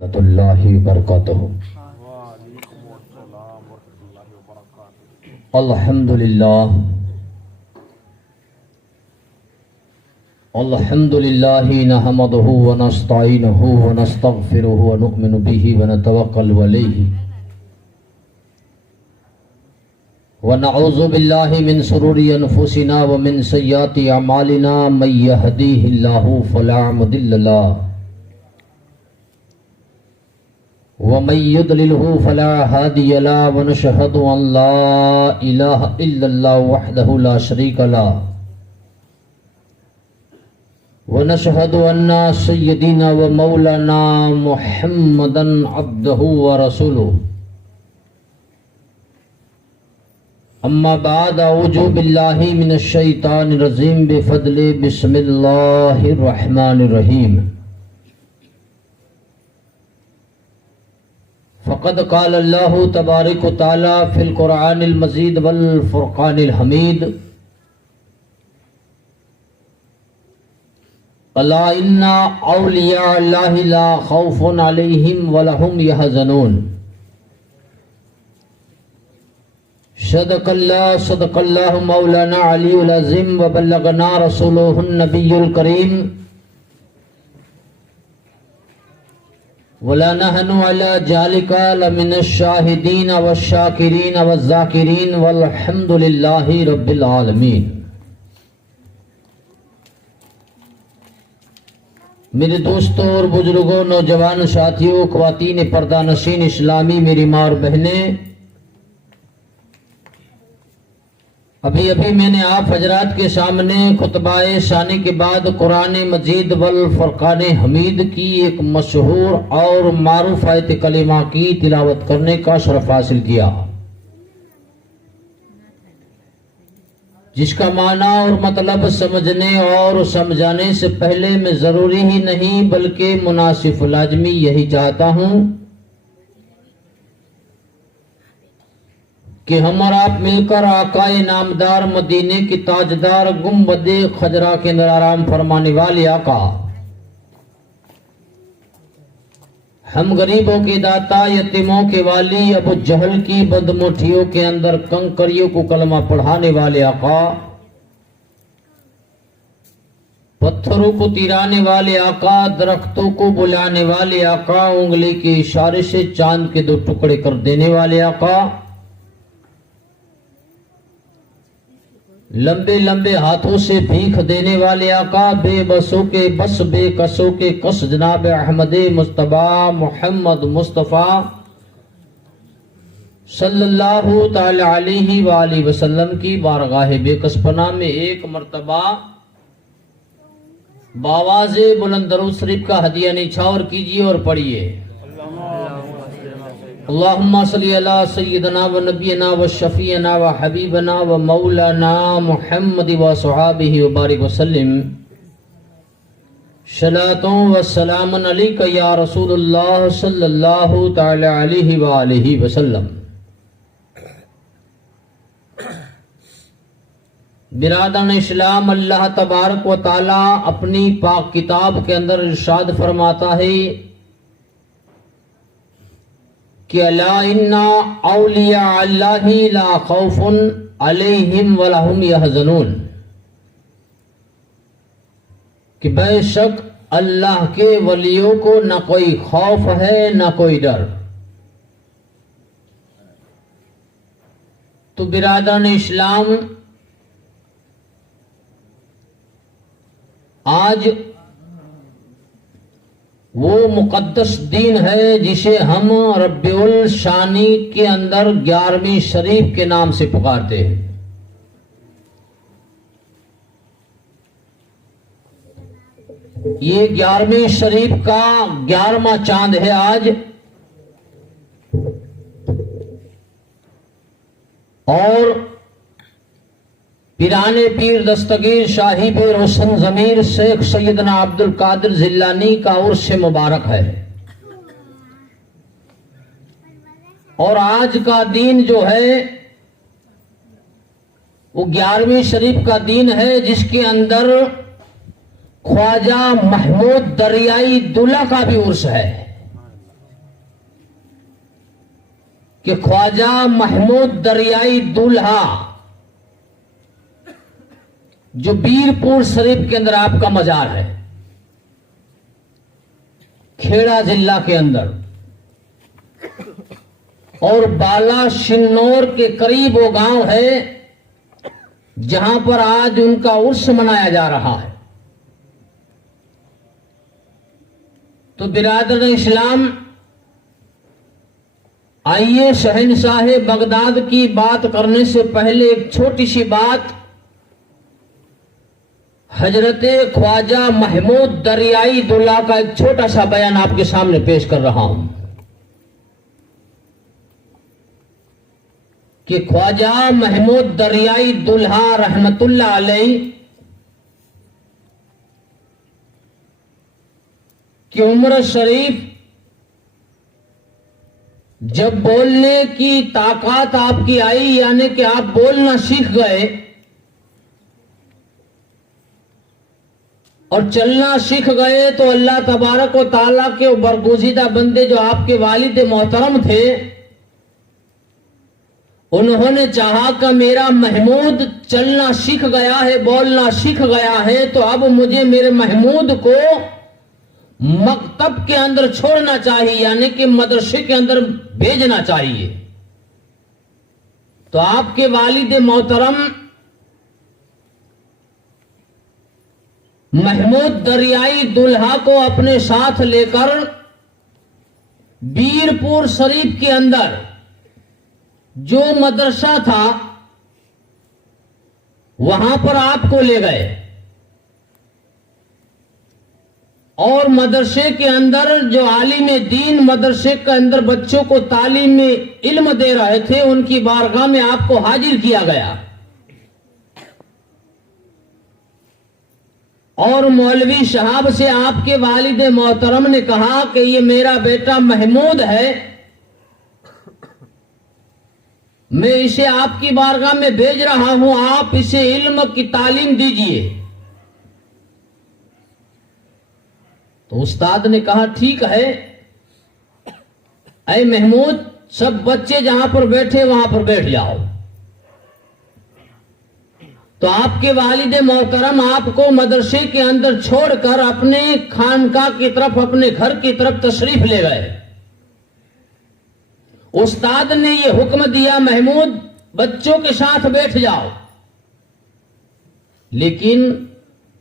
रहमतुल्लाहि वबरकातुहू। अल्हम्दुलिल्लाह अल्हम्दुलिल्लाहि नहमदुहु व नस्तईनुहु व नस्तगफिरुहु व नु'मिनु बिही व नतवक्कलु अलैहि व नऊज़ु बिल्लाहि मिन शुरूरि अनफुसिना व मिन सय्यिआति अमालिना मय यहदिहिल्लाहु फला मुदिल्ल लहु व मय युद्लिलहु फला हादिय लहु व नशहदु अन ला इलाहा इल्लल्लाह वहदहु ला शरीका लहु व नशहदु अन्ना सय्यदीना व मौलाना मुहम्मदन अब्दुहु व रसूलुहु। अम्मा बाद औज़ु बिल्लाहि मिनश शैतानिर रजीम बिफद्लि बिस्मिल्लाहिर रहमानिर रहीम। फ़क़द क़ाल अल्लाहु तबारक व तआला फ़िल क़ुरआनिल मजीद वल फ़ुरक़ानिल हमीद अला इन्ना औलिया अल्लाहि ला खौफ़ुन अलैहिम व लहुम यहज़नून। सदक़ल्लाहु मौलाना अलीयुल अज़ीम व बल्लगना रसूलुहुन नबियुल करीम वला नहनु अला जालिका लमिनश शाहिदीन वश्शाकिरीन वज़्ज़ाकिरीन वल्हम्दुलिल्लाहि रब्बिल आलमीन। मेरे दोस्तों और बुजुर्गों, नौजवान साथियों, ख्वातीन पर्दा नशीन इस्लामी मेरी माँ और बहनें, अभी अभी मैंने आप हजरात के सामने खुतबाए शानी के बाद कुरान मजीद वल फुरकान हमीद की एक मशहूर और मारूफ आयत कलिमा की तिलावत करने का शरफ हासिल किया, जिसका माना और मतलब समझने और समझाने से पहले मैं जरूरी ही नहीं बल्कि मुनासिफ लाजमी यही चाहता हूं कि हम और आप मिलकर आकाए नामदार मदीने की ताजदार गुंबदे खजरा के अंदर आराम फरमाने वाले आका, हम गरीबों के दाता, यतीमों के वाली, अबू जहल की बदमुठियों के अंदर कंकरियों को कलमा पढ़ाने वाले आका, पत्थरों को तिराने वाले आका, दरख्तों को बुलाने वाले आका, उंगली के इशारे से चांद के दो टुकड़े कर देने वाले आका, लंबे लंबे हाथों से भीख देने वाले आका, बेबसों के बस बेकसों के कस जनाब अहमद मुस्तफा मोहम्मद मुस्तफा सल्लल्लाहु ताला अलैहि व आलिहि वसल्लम की बारगाह बेकसपना में एक मर्तबा बावाज़े बुलंद दरूद शरीफ का हदिया निछावर कीजिए और पढ़िए। अल्लाहुम्मा सल्ली अला सय्यिदना व नबियना व शफीना व हबीबना व मौलाना मुहम्मद व सहाबिही व बारिक वसल्लिम सलातों व सलामन अलैका या रसूलुल्लाह सल्लल्लाहु ताला अलैहि व आलिहि वसल्लम। बिरादरान इस्लाम, अल्लाह तबारक व ताला अपनी पाक किताब के अंदर इरशाद फरमाता है कि अला इन्ना औलिया अल्लाहि ला खौफुन अलैहिम व लहुम यहज़नून, कि बेशक अल्लाह के वलियों को न कोई खौफ है न कोई डर। तो बिरादरान इस्लाम, आज वो मुकद्दस दीन है जिसे हम रब्बिउल शानी के अंदर 11वीं शरीफ के नाम से पुकारते हैं। ये 11वीं शरीफ का 11वां चांद है आज, और पिराने पीर दस्तगीर साहिब रोशन जमीर शेख सैयदना अब्दुल कादिर जिल्लानी का उर्स मुबारक है। और आज का दिन जो है वो 11वीं शरीफ का दिन है, जिसके अंदर ख्वाजा महमूद दरियाई दुल्ला का भी उर्स है। कि ख्वाजा महमूद दरियाई दूल्हा जो बीरपुर शरीफ के अंदर आपका मजार है, खेड़ा जिला के अंदर, और बाला शिन्नौर के करीब वो गांव है जहां पर आज उनका उर्स मनाया जा रहा है। तो बिरादर इस्लाम, आइए शहंशाह बगदाद की बात करने से पहले एक छोटी सी बात हजरत ख्वाजा महमूद दरियाई दुल्हा का एक छोटा सा बयान आपके सामने पेश कर रहा हूं कि ख्वाजा महमूद दरियाई दुल्हा रहमतुल्लाह अलैह की उम्र शरीफ जब बोलने की ताकत आपकी आई, यानी कि आप बोलना सीख गए और चलना सीख गए, तो अल्लाह तबारक व ताला के बरगुज़ीदा बंदे जो आपके वालिद मोहतरम थे, उन्होंने चाहा कि मेरा महमूद चलना सीख गया है, बोलना सीख गया है, तो अब मुझे मेरे महमूद को मकतब के अंदर छोड़ना चाहिए, यानी कि मदरसे के अंदर भेजना चाहिए। तो आपके वालिद मोहतरम महमूद दरियाई दुल्हा को अपने साथ लेकर बीरपुर शरीफ के अंदर जो मदरसा था वहां पर आपको ले गए और मदरसे के अंदर जो आलिम दीन मदरसे के अंदर बच्चों को तालीम में इल्म दे रहे थे, उनकी बारगाह में आपको हाजिर किया गया और मौलवी साहब से आपके वालिद मोहतरम ने कहा कि ये मेरा बेटा महमूद है, मैं इसे आपकी बारगाह में भेज रहा हूं, आप इसे इल्म की तालीम दीजिए। तो उस्ताद ने कहा ठीक है, ऐ महमूद, सब बच्चे जहां पर बैठे वहां पर बैठ जाओ। तो आपके वालिद मोहतरम आपको मदरसे के अंदर छोड़कर अपने खानका की तरफ, अपने घर की तरफ तशरीफ ले गए। उस्ताद ने यह हुक्म दिया, महमूद बच्चों के साथ बैठ जाओ। लेकिन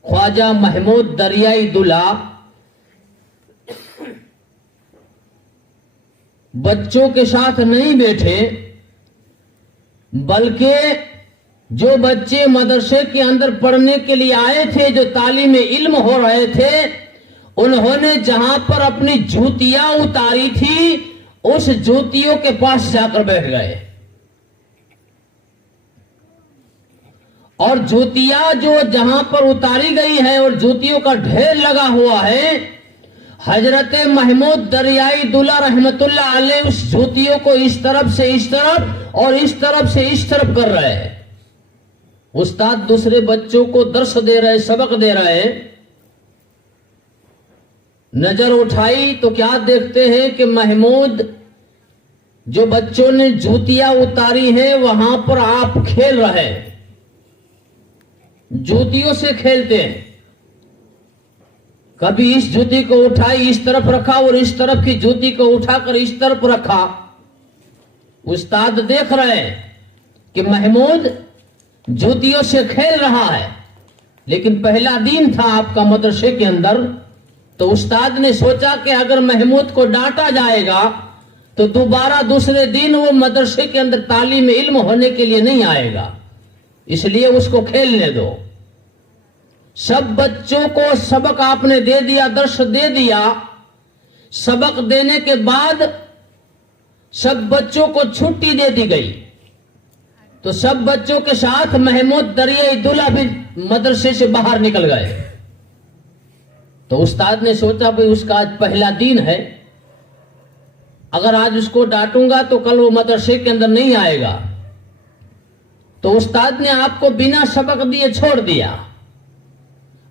ख्वाजा महमूद दरियाई दुल्हा बच्चों के साथ नहीं बैठे, बल्कि जो बच्चे मदरसे के अंदर पढ़ने के लिए आए थे, जो तालीम इल्म हो रहे थे, उन्होंने जहां पर अपनी जूतियां उतारी थी, उस जूतियों के पास जाकर बैठ गए और जूतियां जो जहां पर उतारी गई है और जूतियों का ढेर लगा हुआ है, हजरत महमूद दरियाई दुल्हा रहमतुल्लाह अलैह उस जूतियों को इस तरफ से इस तरफ और इस तरफ से इस तरफ कर रहे हैं। उस्ताद दूसरे बच्चों को दर्स दे रहे, सबक दे रहे। नजर उठाई तो क्या देखते हैं कि महमूद, जो बच्चों ने जूतियां उतारी है वहां पर आप खेल रहे, जूतियों से खेलते हैं। कभी इस जूती को उठाई इस तरफ रखा और इस तरफ की जूती को उठाकर इस तरफ रखा। उस्ताद देख रहे हैं कि महमूद जूतियों से खेल रहा है, लेकिन पहला दिन था आपका मदरसे के अंदर। तो उस्ताद ने सोचा कि अगर महमूद को डांटा जाएगा तो दोबारा दूसरे दिन वो मदरसे के अंदर तालीम इल्म होने के लिए नहीं आएगा, इसलिए उसको खेलने दो। सब बच्चों को सबक आपने दे दिया, दर्श दे दिया। सबक देने के बाद सब बच्चों को छुट्टी दे दी गई। तो सब बच्चों के साथ महमूद दरियाई दुल्हा भी मदरसे से बाहर निकल गए। तो उस्ताद ने सोचा भाई उसका आज पहला दिन है, अगर आज उसको डांटूंगा तो कल वो मदरसे के अंदर नहीं आएगा। तो उस्ताद ने आपको बिना सबक दिए छोड़ दिया।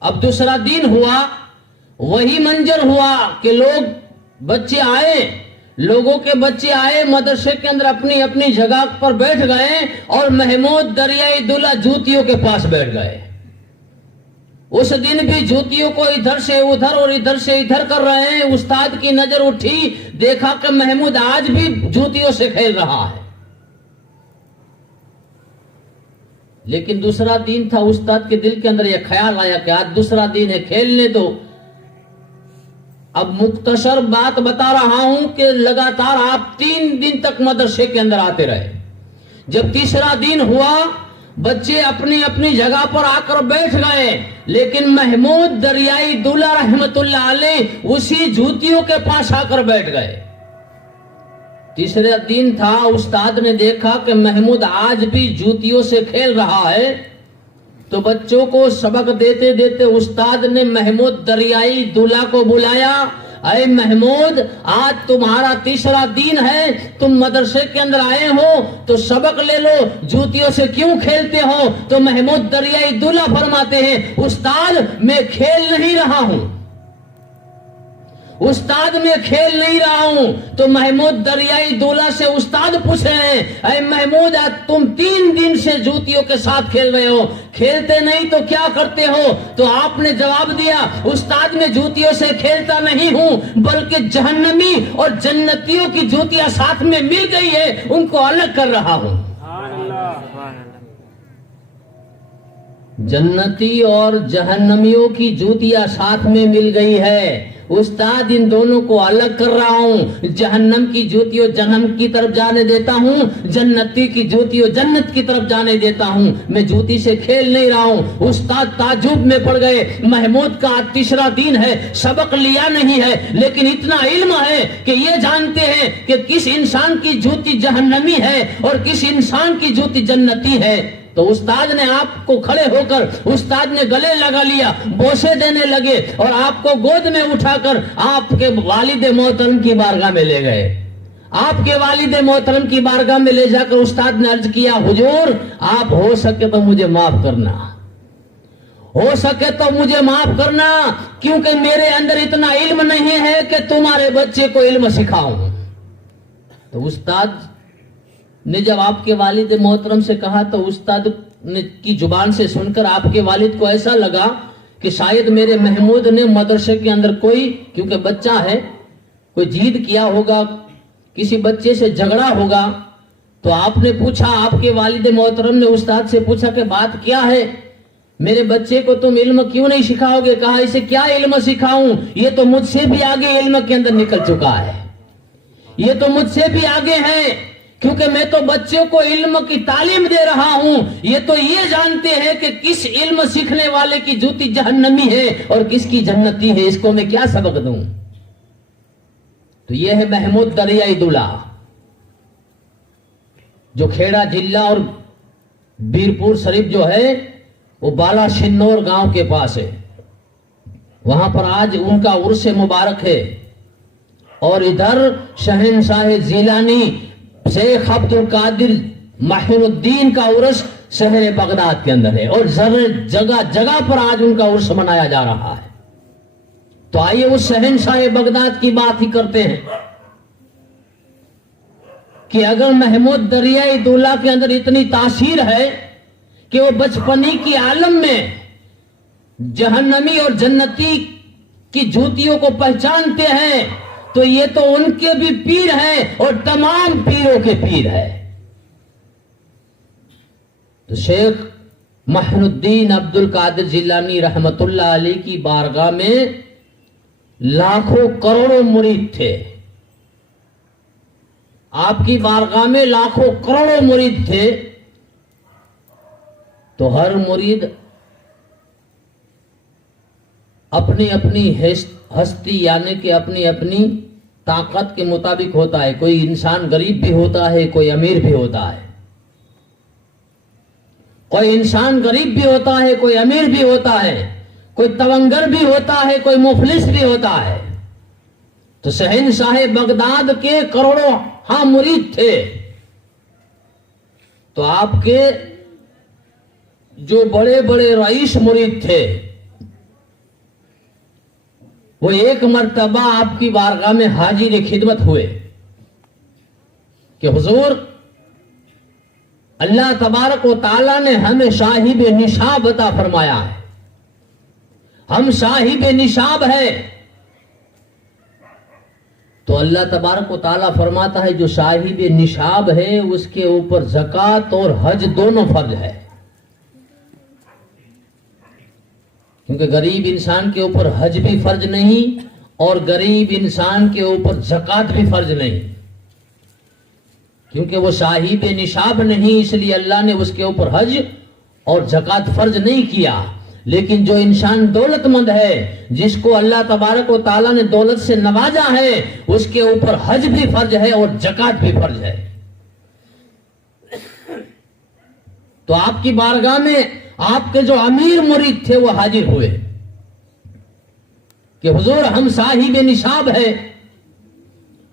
अब दूसरा दिन हुआ, वही मंजर हुआ कि लोग बच्चे आए, लोगों के बच्चे आए मदरसे के अंदर, अपनी अपनी जगह पर बैठ गए और महमूद दरियाई दूल्हा जूतियों के पास बैठ गए। उस दिन भी जूतियों को इधर से उधर और इधर से इधर कर रहे हैं। उस्ताद की नजर उठी, देखा कि महमूद आज भी जूतियों से खेल रहा है। लेकिन दूसरा दिन था, उस्ताद के दिल के अंदर यह ख्याल आया कि आज दूसरा दिन है, खेलने दो। अब मुख्तसर बात बता रहा हूं कि लगातार आप 3 दिन तक मदरसे के अंदर आते रहे। जब तीसरा दिन हुआ, बच्चे अपनी अपनी जगह पर आकर बैठ गए, लेकिन महमूद दरियाई दूल्हा रहमतुल्लाह अलैह उसी जूतियों के पास आकर बैठ गए। तीसरा दिन था, उस्ताद ने देखा कि महमूद आज भी जूतियों से खेल रहा है, तो बच्चों को सबक देते देते उस्ताद ने महमूद दरियाई दूल्हा को बुलाया। अरे महमूद, आज तुम्हारा तीसरा दिन है, तुम मदरसे के अंदर आए हो तो सबक ले लो, जूतियों से क्यों खेलते हो? तो महमूद दरियाई दूल्हा फरमाते हैं, उस्ताद मैं खेल नहीं रहा हूं, उस्ताद मैं खेल नहीं रहा हूं। तो महमूद दरियाई दूल्हा से उस्ताद पूछ रहे हैं, अरे महमूद, आज तुम 3 दिन से जूतियों के साथ खेल रहे हो, खेलते नहीं तो क्या करते हो? तो आपने जवाब दिया, उस्ताद मैं जूतियों से खेलता नहीं हूं, बल्कि जहन्नमी और जन्नतियों की जूतियां साथ में मिल गई है, उनको अलग कर रहा हूं। जन्नती और जहन्नमियों की जूतियां साथ में मिल गई है, उस्ताद इन दोनों को अलग कर रहा हूं। जहन्नम की जूतियों जहन्नम की तरफ जाने देता हूं, जन्नती की जूतियों जन्नत की तरफ जाने देता हूं, मैं जूती से खेल नहीं रहा हूं। उस्ताद ताजुब में पड़ गए। महमूद का आज तीसरा दिन है, सबक लिया नहीं है, लेकिन इतना इल्म है कि ये जानते हैं कि किस इंसान की जूती जहन्नमी है और किस इंसान की जूती जन्नती है। तो उस्ताद ने आपको खड़े होकर उस्ताद ने गले लगा लिया, बोसे देने लगे और आपको गोद में उठाकर आपके वालिद मोहतरम की बारगाह में ले गए। आपके वालिद मोहतरम की बारगाह में ले जाकर उस्ताद ने अर्ज किया, हुजूर आप हो सके तो मुझे माफ करना, हो सके तो मुझे माफ करना, क्योंकि मेरे अंदर इतना इल्म नहीं है कि तुम्हारे बच्चे को इल्म सिखाऊं। तो उस्ताद ने जब आपके वालिद मोहतरम से कहा तो उस्ताद ने की जुबान से सुनकर आपके वालिद को ऐसा लगा कि शायद मेरे महमूद ने मदरसे के अंदर कोई, क्योंकि बच्चा है, कोई जिद किया होगा, किसी बच्चे से झगड़ा होगा। तो आपने पूछा, आपके वालिद मोहतरम ने उस्ताद से पूछा कि बात क्या है, मेरे बच्चे को तुम इल्म क्यों नहीं सिखाओगे? कहा, इसे क्या इल्म सिखाऊं, ये तो मुझसे भी आगे इल्म के अंदर निकल चुका है, ये तो मुझसे भी आगे है, क्योंकि मैं तो बच्चों को इल्म की तालीम दे रहा हूं। ये तो ये जानते हैं कि किस इल्म सीखने वाले की जूती जहन्नमी है और किसकी जन्नती है, इसको मैं क्या सबक दूं? तो ये है महमूद दरियाई दूल्हा, जो खेड़ा जिला और बीरपुर शरीफ जो है वो बाला शिन्नौर गांव के पास है। वहां पर आज उनका उर्स मुबारक है। और इधर शहनशाह जिलानी शेख अब्दुल कादिर माहिनुद्दीन का उर्स शहर बगदाद के अंदर है, और जगह जगह पर आज उनका उर्स मनाया जा रहा है। तो आइए उस शहनशाह बगदाद की बात ही करते हैं कि अगर महमूद दरियाई दूल्हा के अंदर इतनी तासीर है कि वो बचपनी की आलम में जहन्नमी और जन्नती की जूतियों को पहचानते हैं, तो ये तो उनके भी पीर हैं और तमाम पीरों के पीर है। तो शेख माहिनुद्दीन अब्दुल कादिर जिलानी रहमतुल्लाह अलैह की बारगाह में लाखों करोड़ों मुरीद थे। आपकी बारगाह में लाखों करोड़ों मुरीद थे। तो हर मुरीद अपनी अपनी हस्ती यानी कि अपनी अपनी ताकत के मुताबिक होता है। कोई इंसान गरीब भी होता है, कोई अमीर भी होता है, कोई इंसान गरीब भी होता है, कोई अमीर भी होता है, कोई तवंगर भी होता है, कोई मुफलिस भी होता है। तो शहनशाह बगदाद के करोड़ों मुरीद थे। तो आपके जो बड़े बड़े रईस मुरीद थे वो एक मर्तबा आपकी बारगाह में हाजिर खिदमत हुए। कि हुजूर अल्लाह तबारक व ताला ने हमें साहिब निशाब अता फरमाया है, हम साहिब निशाब है। तो अल्लाह तबारक व ताला फरमाता है जो साहिब निशाब है उसके ऊपर ज़कात और हज दोनों फर्ज है, क्योंकि गरीब इंसान के ऊपर हज भी फर्ज नहीं और गरीब इंसान के ऊपर ज़कात भी फर्ज नहीं, क्योंकि वो साहिब निशाब नहीं, इसलिए अल्लाह ने उसके ऊपर हज और ज़कात फर्ज नहीं किया। लेकिन जो इंसान दौलतमंद है, जिसको अल्लाह तबारक व ताला ने दौलत से नवाजा है, उसके ऊपर हज भी फर्ज है और ज़कात भी फर्ज है। तो आपकी बारगाह में आपके जो अमीर मुरीद थे वो हाजिर हुए कि हुजूर हम साहिब निशाब है,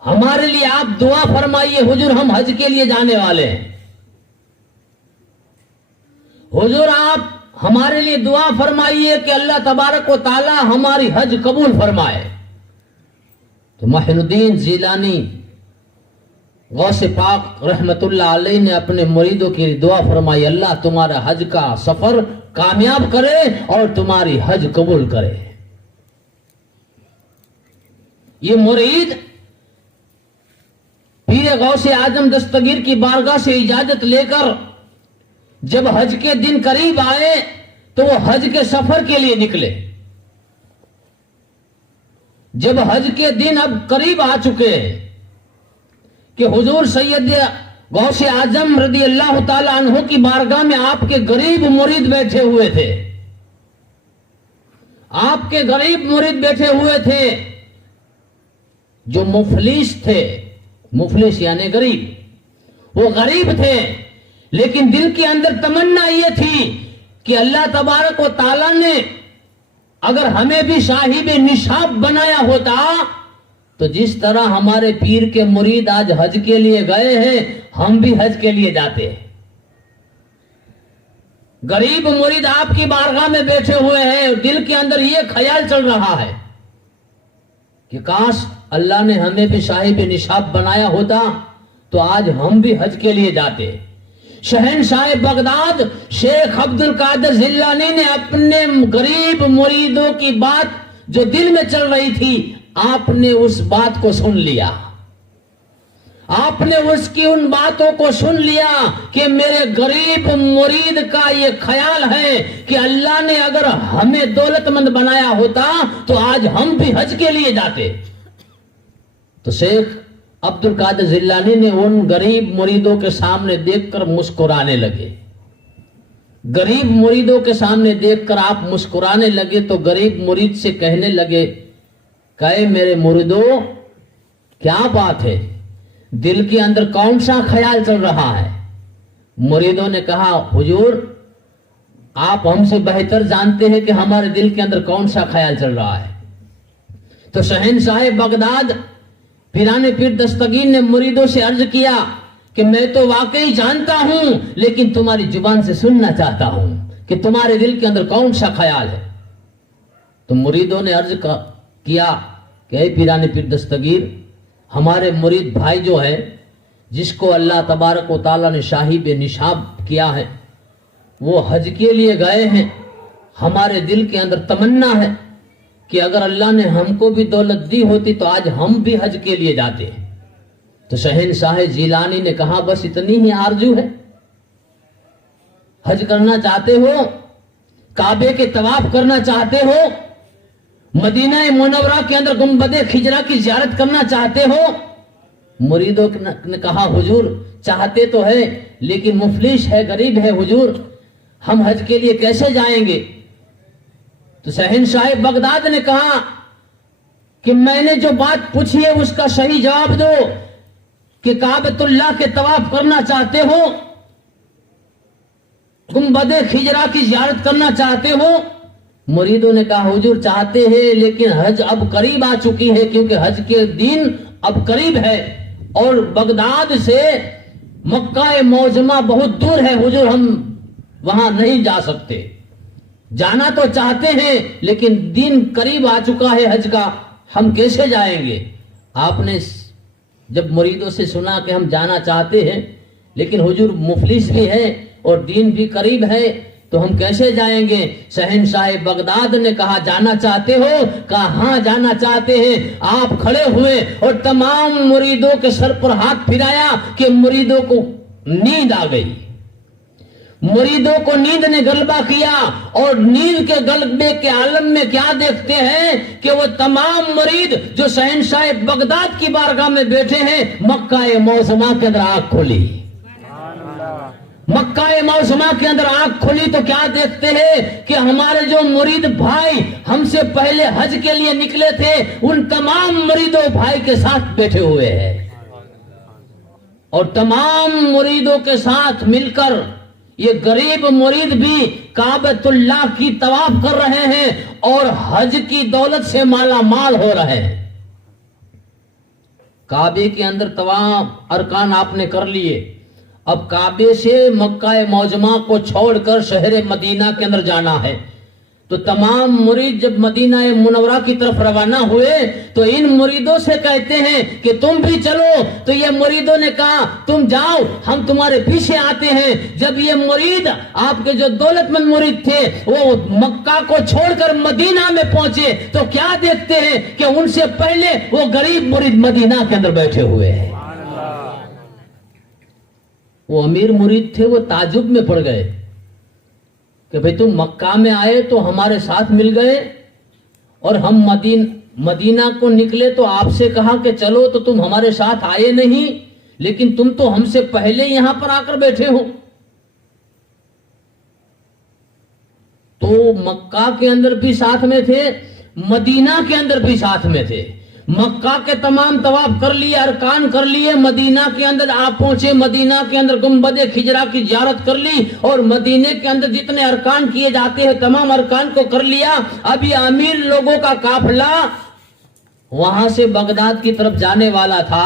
हमारे लिए आप दुआ फरमाइए, हुजूर हम हज के लिए जाने वाले हैं, हुजूर आप हमारे लिए दुआ फरमाइए कि अल्लाह तबारक व ताला हमारी हज कबूल फरमाए। तो मोइनुद्दीन जिलानी गौसे पाक रहमतुल्लाह अलैह ने अपने मुरीदों की दुआ फरमाई, अल्लाह तुम्हारा हज का सफर कामयाब करे और तुम्हारी हज कबूल करे। ये मुरीद पीर गौसे आजम दस्तगीर की बारगाह से इजाजत लेकर जब हज के दिन करीब आए तो वो हज के सफर के लिए निकले। जब हज के दिन अब करीब आ चुके कि हुजूर सैयद गौसे आजम रदी अल्लाह ताला अन्हु की बारगाह में आपके गरीब मुरीद बैठे हुए थे, आपके गरीब मुरीद बैठे हुए थे जो मुफलिस थे, मुफलिस यानी गरीब, वो गरीब थे लेकिन दिल के अंदर तमन्ना ये थी कि अल्लाह तबारक व ताला ने अगर हमें भी साहिब निशाब बनाया होता तो जिस तरह हमारे पीर के मुरीद आज हज के लिए गए हैं हम भी हज के लिए जाते। गरीब मुरीद आपकी बारगाह में बैठे हुए हैं, दिल के अंदर ये ख्याल चल रहा है कि काश अल्लाह ने हमें भी साहिब निशाब बनाया होता तो आज हम भी हज के लिए जाते। शहनशाह बगदाद शेख अब्दुल कादिर जिलानी ने अपने गरीब मुरीदों की बात जो दिल में चल रही थी, आपने उस बात को सुन लिया, आपने उसकी उन बातों को सुन लिया कि मेरे गरीब मुरीद का ये ख्याल है कि अल्लाह ने अगर हमें दौलतमंद बनाया होता तो आज हम भी हज के लिए जाते। तो शेख अब्दुल कादिर जिलानी ने उन गरीब मुरीदों के सामने देखकर मुस्कुराने लगे। गरीब मुरीदों के सामने देखकर आप मुस्कुराने लगे तो गरीब मुरीद से कहने लगे, कहे मेरे मुरीदों क्या बात है, दिल के अंदर कौन सा ख्याल चल रहा है? मुरीदों ने कहा, हुजूर आप हमसे बेहतर जानते हैं कि हमारे दिल के अंदर कौन सा ख्याल चल रहा है। तो शहनशाह बगदाद पीराने पीर दस्तगीर ने मुरीदों से अर्ज किया कि मैं तो वाकई जानता हूं लेकिन तुम्हारी जुबान से सुनना चाहता हूं कि तुम्हारे दिल के अंदर कौन सा ख्याल है। तो मुरीदों ने अर्ज किया कि पीराने पीर दस्तगीर, हमारे मुरीद भाई जो है जिसको अल्लाह तबारक व ताला ने साहिब निशाब किया है वो हज के लिए गए हैं, हमारे दिल के अंदर तमन्ना है कि अगर अल्लाह ने हमको भी दौलत दी होती तो आज हम भी हज के लिए जाते। तो शहनशाह जिलानी ने कहा, बस इतनी ही आरजू है, हज करना चाहते हो, काबे के तवाफ करना चाहते हो, मदीना मुनव्वरा के अंदर गुंबदे खिजरा की ज़ियारत करना चाहते हो? मुरीदों ने कहा, हुजूर चाहते तो है लेकिन मुफलिस है, गरीब है हुजूर, हम हज के लिए कैसे जाएंगे? तो शहनशाह बगदाद ने कहा कि मैंने जो बात पूछी है उसका सही जवाब दो कि काबतुल्लाह के तवाफ करना चाहते हो, गुंबदे खिजरा की ज़ियारत करना चाहते हो? मुरीदों ने कहा, हुजूर चाहते हैं लेकिन हज अब करीब आ चुकी है, क्योंकि हज के दिन अब करीब है और बगदाद से मक्का मौजमा बहुत दूर है हुजूर, हम वहां नहीं जा सकते। जाना तो चाहते हैं लेकिन दिन करीब आ चुका है हज का, हम कैसे जाएंगे? आपने जब मुरीदों से सुना कि हम जाना चाहते हैं, लेकिन हुजूर मुफलिस भी है और दीन भी करीब है, तो हम कैसे जाएंगे? शहंशाह बगदाद ने कहा, जाना चाहते हो? कहा हाँ जाना चाहते हैं। आप खड़े हुए और तमाम मुरीदों के सर पर हाथ फिराया कि मुरीदों को नींद आ गई। मुरीदों को नींद ने गलबा किया और नींद के गलबे के आलम में क्या देखते हैं कि वो तमाम मुरीद जो शहंशाह बगदाद की बारगाह में बैठे हैं, मक्का मौसमा के अंदर आंख खुली। मक्का मौसमा के अंदर आंख खुली तो क्या देखते हैं कि हमारे जो मुरीद भाई हमसे पहले हज के लिए निकले थे, उन तमाम मुरीदों भाई के साथ बैठे हुए हैं और तमाम मुरीदों के साथ मिलकर ये गरीब मुरीद भी काबतुल्लाह की तवाफ कर रहे हैं और हज की दौलत से माला माल हो रहे हैं। काबे के अंदर तवाफ अरकान आपने कर लिए। अब काबे से मक्का मौजमा को छोड़कर शहर मदीना के अंदर जाना है। तो तमाम मुरीद जब मदीना मुनव्वरा की तरफ रवाना हुए तो इन मुरीदों से कहते हैं कि तुम भी चलो। तो ये मुरीदों ने कहा तुम जाओ, हम तुम्हारे पीछे आते हैं। जब ये मुरीद, आपके जो दौलतमंद मुरीद थे, वो मक्का को छोड़कर मदीना में पहुंचे तो क्या देखते हैं कि उनसे पहले वो गरीब मुरीद मदीना के अंदर बैठे हुए हैं। वो अमीर मुरीद थे, वो ताजुब में पड़ गए कि भाई तुम मक्का में आए तो हमारे साथ मिल गए और हम मदीना को निकले तो आपसे कहा कि चलो, तो तुम हमारे साथ आए नहीं, लेकिन तुम तो हमसे पहले यहां पर आकर बैठे हो। तो मक्का के अंदर भी साथ में थे, मदीना के अंदर भी साथ में थे। मक्का के तमाम तवाफ कर लिए, अरकान कर लिए, मदीना के अंदर आप पहुंचे, मदीना के अंदर गुंबद खिजरा की जियारत कर ली और मदीने के अंदर जितने अरकान किए जाते हैं तमाम अरकान को कर लिया। अभी अमीर लोगों का काफिला वहां से बगदाद की तरफ जाने वाला था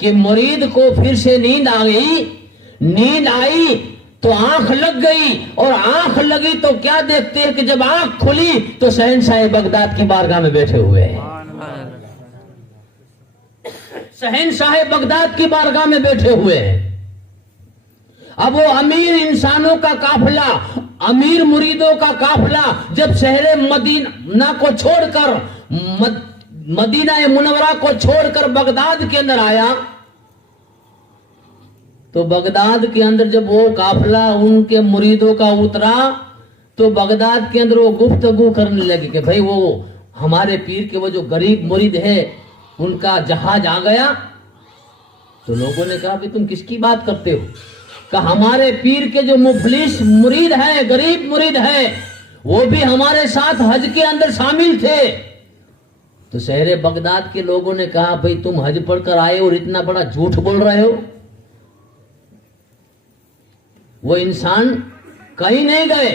कि मुरीद को फिर से नींद आ गई। नींद आई तो आंख लग गई और आंख लगी तो क्या देखते हैं कि जब आंख खुली तो शहंशाह बगदाद की बारगाह में बैठे हुए हैं। शहंशाह बगदाद की बारगाह में बैठे हुए हैं। अब वो अमीर इंसानों का काफिला, अमीर मुरीदों का काफिला जब शहर मदीना को छोड़कर, मदीना मुनव्वरा को छोड़कर बगदाद के अंदर आया तो बगदाद के अंदर जब वो काफिला उनके मुरीदों का उतरा तो बगदाद के अंदर वो गुफ्तगू करने लगे कि भाई वो हमारे पीर के वो जो गरीब मुरीद है उनका जहाज आ गया। तो लोगों ने कहा कि तुम किसकी बात करते हो? कहा हमारे पीर के जो मुफलिस मुरीद है, गरीब मुरीद है, वो भी हमारे साथ हज के अंदर शामिल थे। तो शहर बगदाद के लोगों ने कहा भाई तुम हज पढ़कर आए और इतना बड़ा झूठ बोल रहे हो। वो इंसान कहीं नहीं गए,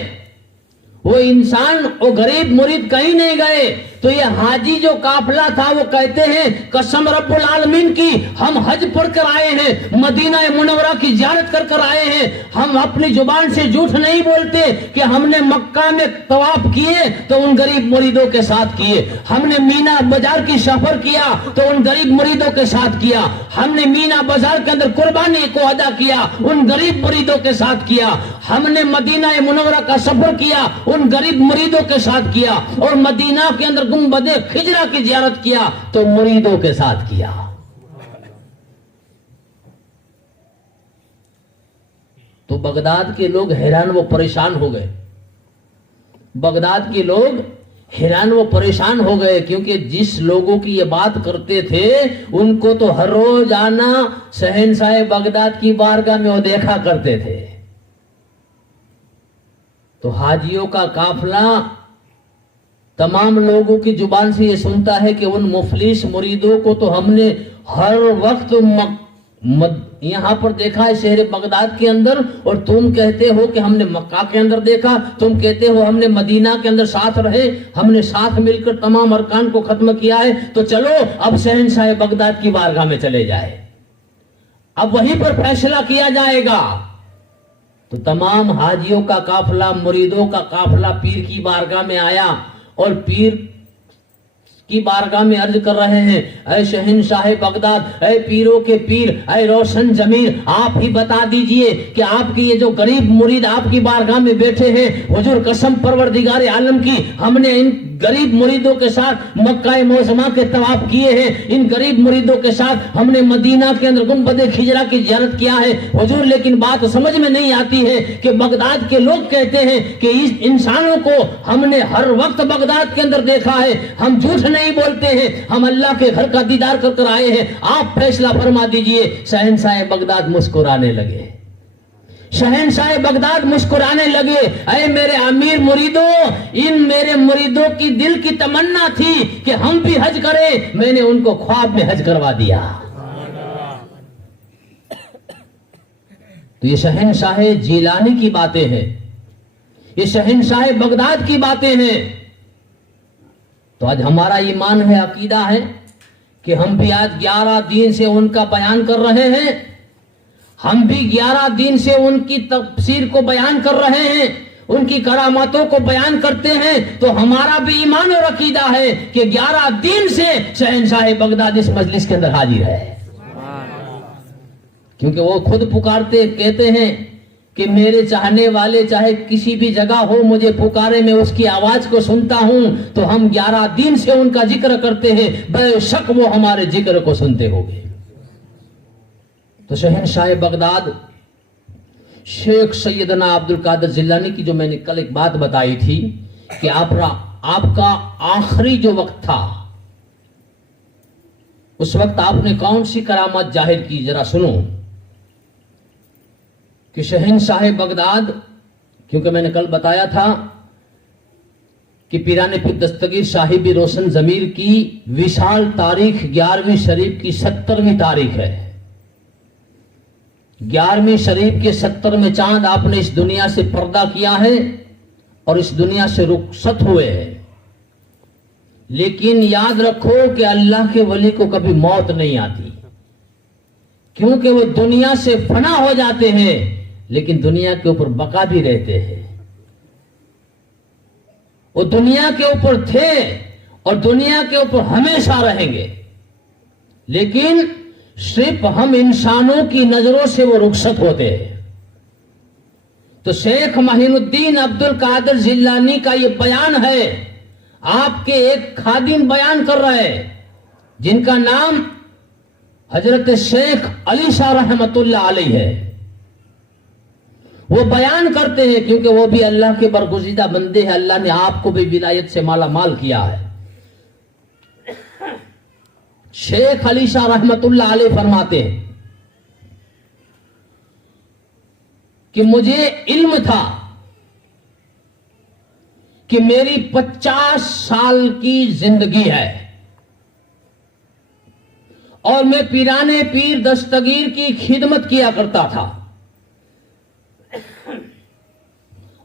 वो इंसान, वो गरीब मुरीद कहीं नहीं गए। तो ये हाजी जो काफिला था वो कहते हैं कसम रब्बुल आलमीन की, हम हज पढ़कर आए हैं, मदीना मुनव्वरा की जियारत कर कर आए हैं। हम अपनी जुबान से झूठ नहीं बोलते कि हमने मक्का में तवाफ किए तो उन गरीब मुरीदों के साथ किए, हमने मीना बाजार की सफर किया तो उन गरीब मुरीदों के साथ किया, हमने मीना बाजार के अंदर कुर्बानी को अदा किया उन गरीब मुरीदों के साथ किया, हमने मदीना मुनव्वरा का सफर किया उन गरीब मुरीदों के साथ किया और मदीना के अंदर गुंबदे खिजरा की जियारत किया तो मुरीदों के साथ किया। तो बगदाद के लोग हैरान व परेशान हो गए। बगदाद के लोग हैरान व परेशान हो गए क्योंकि जिस लोगों की ये बात करते थे उनको तो हर रोज आना शहंशाह बगदाद की बारगाह में वो देखा करते थे। तो हाजियों का काफिला तमाम लोगों की जुबान से ये सुनता है कि उन मुफलिस मुरीदों को तो हमने हर वक्त यहां पर देखा है शहर बगदाद के अंदर, और तुम कहते हो कि हमने मक्का के अंदर देखा, तुम कहते हो हमने मदीना के अंदर साथ रहे, हमने साथ मिलकर तमाम अरकान को खत्म किया है। तो चलो अब शहंशाह बगदाद की बारगाह में चले जाए, अब वहीं पर फैसला किया जाएगा। तो तमाम हाजियों का काफिला, मुरीदों का काफिला पीर की बारगाह में आया और पीर की बारगाह में अर्ज कर रहे हैं, ऐ शहंशाह बगदाद, ऐ पीरों के पीर, ऐ रोशन जमीर, आप ही बता दीजिए कि आपके ये जो गरीब मुरीद आपकी बारगाह में बैठे हैं, हुजूर कसम परवरदिगार आलम की, हमने इन गरीब मुरीदों के साथ मक्का मौसमा के तवाफ किए हैं, इन गरीब मुरीदों के साथ हमने मदीना के अंदर गुंबद खिजरा की ज़ियारत किया है हुजूर, लेकिन बात समझ में नहीं आती है कि बगदाद के लोग कहते हैं कि इस इंसानों को हमने हर वक्त बगदाद के अंदर देखा है, हम झूठ नहीं बोलते हैं, हम अल्लाह के घर का दीदार कर कर आए हैं, आप फैसला फरमा दीजिए। शहंशाह बगदाद मुस्कुराने लगे, शहंशाह बगदाद मुस्कुराने लगे, अरे मेरे अमीर मुरीदों, इन मेरे मुरीदों की दिल की तमन्ना थी कि हम भी हज करें, मैंने उनको ख्वाब में हज करवा दिया। तो ये शहंशाह जिलानी की बातें हैं, ये शहंशाह बगदाद की बातें हैं। तो आज हमारा ईमान है, अकीदा है कि हम भी आज 11 दिन से उनका बयान कर रहे हैं, हम भी 11 दिन से उनकी तफसीर को बयान कर रहे हैं, उनकी करामातों को बयान करते हैं। तो हमारा भी ईमान और अकीदा है कि 11 दिन से शहंशाह बगदाद इस मजलिस के अंदर हाजिर है, क्योंकि वो खुद पुकारते कहते हैं कि मेरे चाहने वाले चाहे किसी भी जगह हो, मुझे पुकारे, मैं उसकी आवाज को सुनता हूं। तो हम 11 दिन से उनका जिक्र करते हैं, बेशक वो हमारे जिक्र को सुनते होंगे। तो शहंशाह बगदाद शेख सैयदना अब्दुल कादिर जिलानी की जो मैंने कल एक बात बताई थी कि आपका आखिरी जो वक्त था, उस वक्त आपने कौन सी करामत जाहिर की, जरा सुनो। कि शहंशाह बगदाद, क्योंकि मैंने कल बताया था कि पीराने पीर दस्तगीर साहिबी रोशन जमीर की विशाल तारीख 11वीं शरीफ की 70वीं तारीख है। 11वीं शरीफ के 70वें चांद आपने इस दुनिया से पर्दा किया है और इस दुनिया से रुखसत हुए हैं। लेकिन याद रखो कि अल्लाह के वली को कभी मौत नहीं आती, क्योंकि वो दुनिया से फना हो जाते हैं लेकिन दुनिया के ऊपर बका भी रहते हैं। वो दुनिया के ऊपर थे और दुनिया के ऊपर हमेशा रहेंगे, लेकिन सिर्फ हम इंसानों की नजरों से वो रुखसत होते हैं। तो शेख माहिनुद्दीन अब्दुल कादिर जिलानी का ये बयान है, आपके एक खादिम बयान कर रहे हैं जिनका नाम हजरत शेख अली शाह रहमतुल्लाह अलैह है। वो बयान करते हैं, क्योंकि वो भी अल्लाह के बरगुज़ीदा बंदे हैं, अल्लाह ने आपको भी विलायत से माला माल किया है। शेख अली शाह रहमतुल्लाह अलैह फरमाते हैं कि मुझे इल्म था कि मेरी 50 साल की जिंदगी है और मैं पीराने पीर दस्तगीर की खिदमत किया करता था,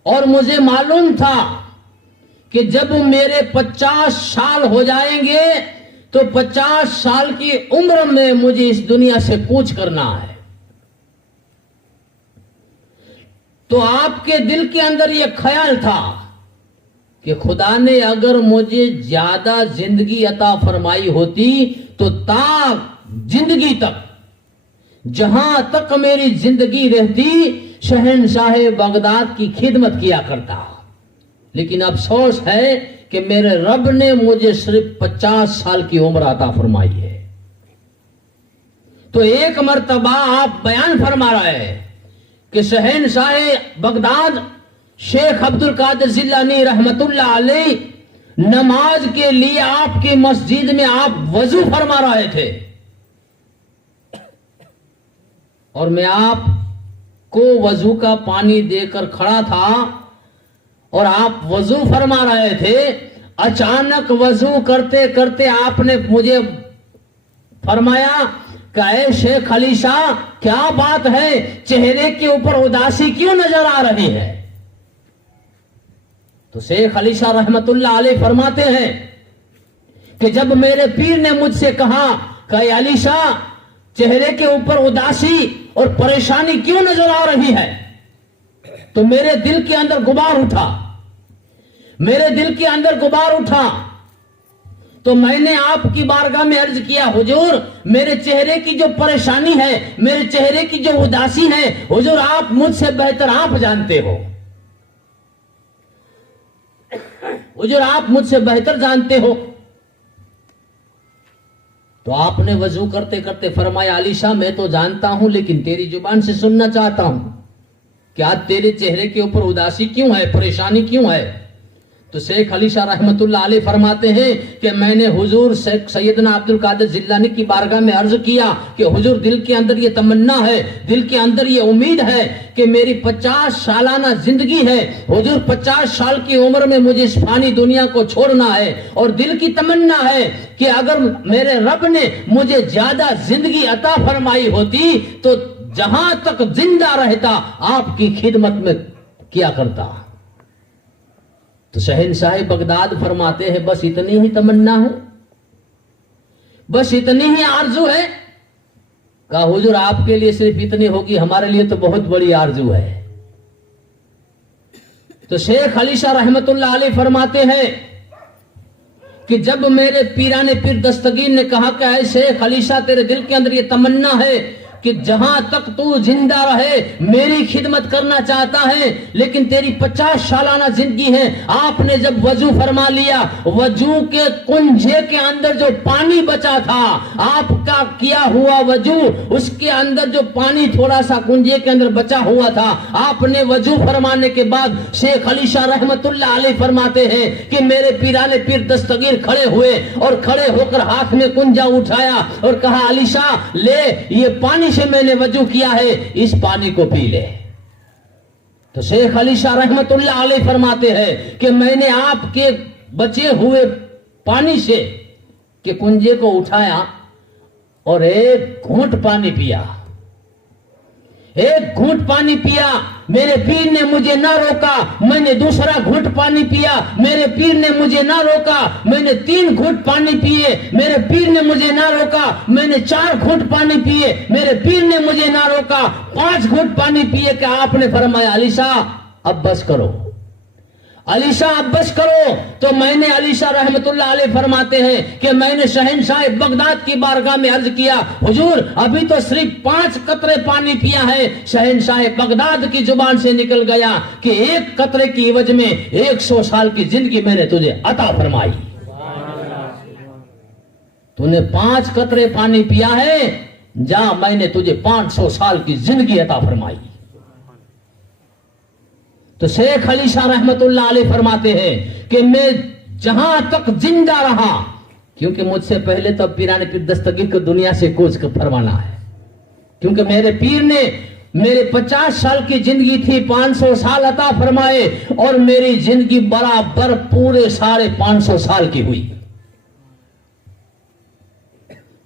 और मुझे मालूम था कि जब मेरे 50 साल हो जाएंगे तो 50 साल की उम्र में मुझे इस दुनिया से कूच करना है। तो आपके दिल के अंदर यह ख्याल था कि खुदा ने अगर मुझे ज्यादा जिंदगी अता फरमाई होती तो जिंदगी तक, जहां तक मेरी जिंदगी रहती, शहंशाह बगदाद की खिदमत किया करता। लेकिन अफसोस है कि मेरे रब ने मुझे सिर्फ 50 साल की उम्र अता फरमाई है। तो एक मर्तबा आप बयान फरमा रहे हैं कि शहंशाह बगदाद शेख अब्दुल कादिर जिलानी रहमतुल्लाह अलैह नमाज के लिए आपकी मस्जिद में आप वजू फरमा रहे थे और मैं आपको वजू का पानी देकर खड़ा था और आप वजू फरमा रहे थे। अचानक वजू करते करते आपने मुझे फरमाया कि शेख अली शाह, क्या बात है, चेहरे के ऊपर उदासी क्यों नजर आ रही है? तो शेख अली शाह रहमतुल्लाह अलैह फरमाते हैं कि जब मेरे पीर ने मुझसे कहा कि अली शाह, चेहरे के ऊपर उदासी और परेशानी क्यों नजर आ रही है, तो मेरे दिल के अंदर गुबार उठा, मेरे दिल के अंदर गुबार उठा। तो मैंने आपकी बारगाह में अर्ज किया, हुजूर मेरे चेहरे की जो परेशानी है, मेरे चेहरे की जो उदासी है, हुजूर आप मुझसे बेहतर आप जानते हो, हुजूर आप मुझसे बेहतर जानते हो। तो आपने वजू करते करते फरमाया, अलीशा मैं तो जानता हूं लेकिन तेरी जुबान से सुनना चाहता हूं कि आज तेरे चेहरे के ऊपर उदासी क्यों है, परेशानी क्यों है। तो शेख अली शाह रहमतुल्लाह अलैह फरमाते हैं कि मैंने हुजूर शेख सैयदना अब्दुल कादिर जिलानी की बारगाह में अर्ज किया कि हुजूर दिल के अंदर ये तमन्ना है, दिल के अंदर ये उम्मीद है कि मेरी 50 सालाना जिंदगी है, हुजूर 50 साल की उम्र में मुझे इस फानी दुनिया को छोड़ना है, और दिल की तमन्ना है कि अगर मेरे रब ने मुझे ज्यादा जिंदगी अता फरमाई होती तो जहां तक जिंदा रहता आपकी खिदमत में किया करता। तो शहंशाह बगदाद फरमाते हैं बस इतनी ही तमन्ना है, बस इतनी ही आरजू है। कहा हुजूर आपके लिए सिर्फ इतनी होगी, हमारे लिए तो बहुत बड़ी आरजू है। तो शेख अली शाह रहमतुल्लाह अलैह फरमाते हैं कि जब मेरे पीराने पीर दस्तगीर ने कहा कि ऐ शेख अली शाह तेरे दिल के अंदर ये तमन्ना है कि जहां तक तू जिंदा रहे मेरी खिदमत करना चाहता है, लेकिन तेरी 50 सालाना जिंदगी है। आपने जब वजू फरमा लिया, वजू के कुंजे के अंदर जो पानी बचा था, आपका किया हुआ वजू, उसके अंदर जो पानी थोड़ा सा कुंजे के अंदर बचा हुआ था, आपने वजू फरमाने के बाद शेख अली शाह रहमतुल्लाह अलैह फरमाते हैं कि मेरे पीराने पीर दस्तगीर खड़े हुए और खड़े होकर हाथ में कुंजा उठाया और कहा अली शाह ले, ये पानी से मैंने वजू किया है, इस पानी को पी ले। तो शेख अली शाह रहमतुल्लाह अलैह फरमाते हैं कि मैंने आपके बचे हुए पानी से के कुंजे को उठाया और एक घूंट पानी पिया, एक घूंट पानी पिया, मेरे पीर ने मुझे ना रोका, मैंने दूसरा घूंट पानी पिया, मेरे पीर ने मुझे ना रोका, मैंने 3 घूंट पानी पिए, मेरे पीर ने मुझे ना रोका, मैंने 4 घूंट पानी पिए, मेरे पीर ने मुझे ना रोका, 5 घूंट पानी पिए कि आपने फरमाया अली शाह अब बस करो, अली शाह अब बस करो। तो मैंने अली शाह रहमतुल्लाह अलैह फरमाते हैं कि मैंने शहंशाह बगदाद की बारगाह में अर्ज किया, हुजूर अभी तो सिर्फ 5 कतरे पानी पिया है। शहंशाह बगदाद की जुबान से निकल गया कि 1 कतरे की एवज में 100 साल की जिंदगी मैंने तुझे अता फरमाई। तूने 5 कतरे पानी पिया है, जा मैंने तुझे 500 साल की जिंदगी अता फरमाई। तो शेख अली शाह रहमतुल्लाह अलैह फरमाते हैं कि मैं जहां तक जिंदा रहा, क्योंकि मुझसे पहले तो पीराने पीर दस्तगीर को दुनिया से कूच कर फरमाना है, क्योंकि मेरे पीर ने मेरे 50 साल की जिंदगी थी, 500 साल अता फरमाए और मेरी जिंदगी बराबर पूरे 550 साल की हुई।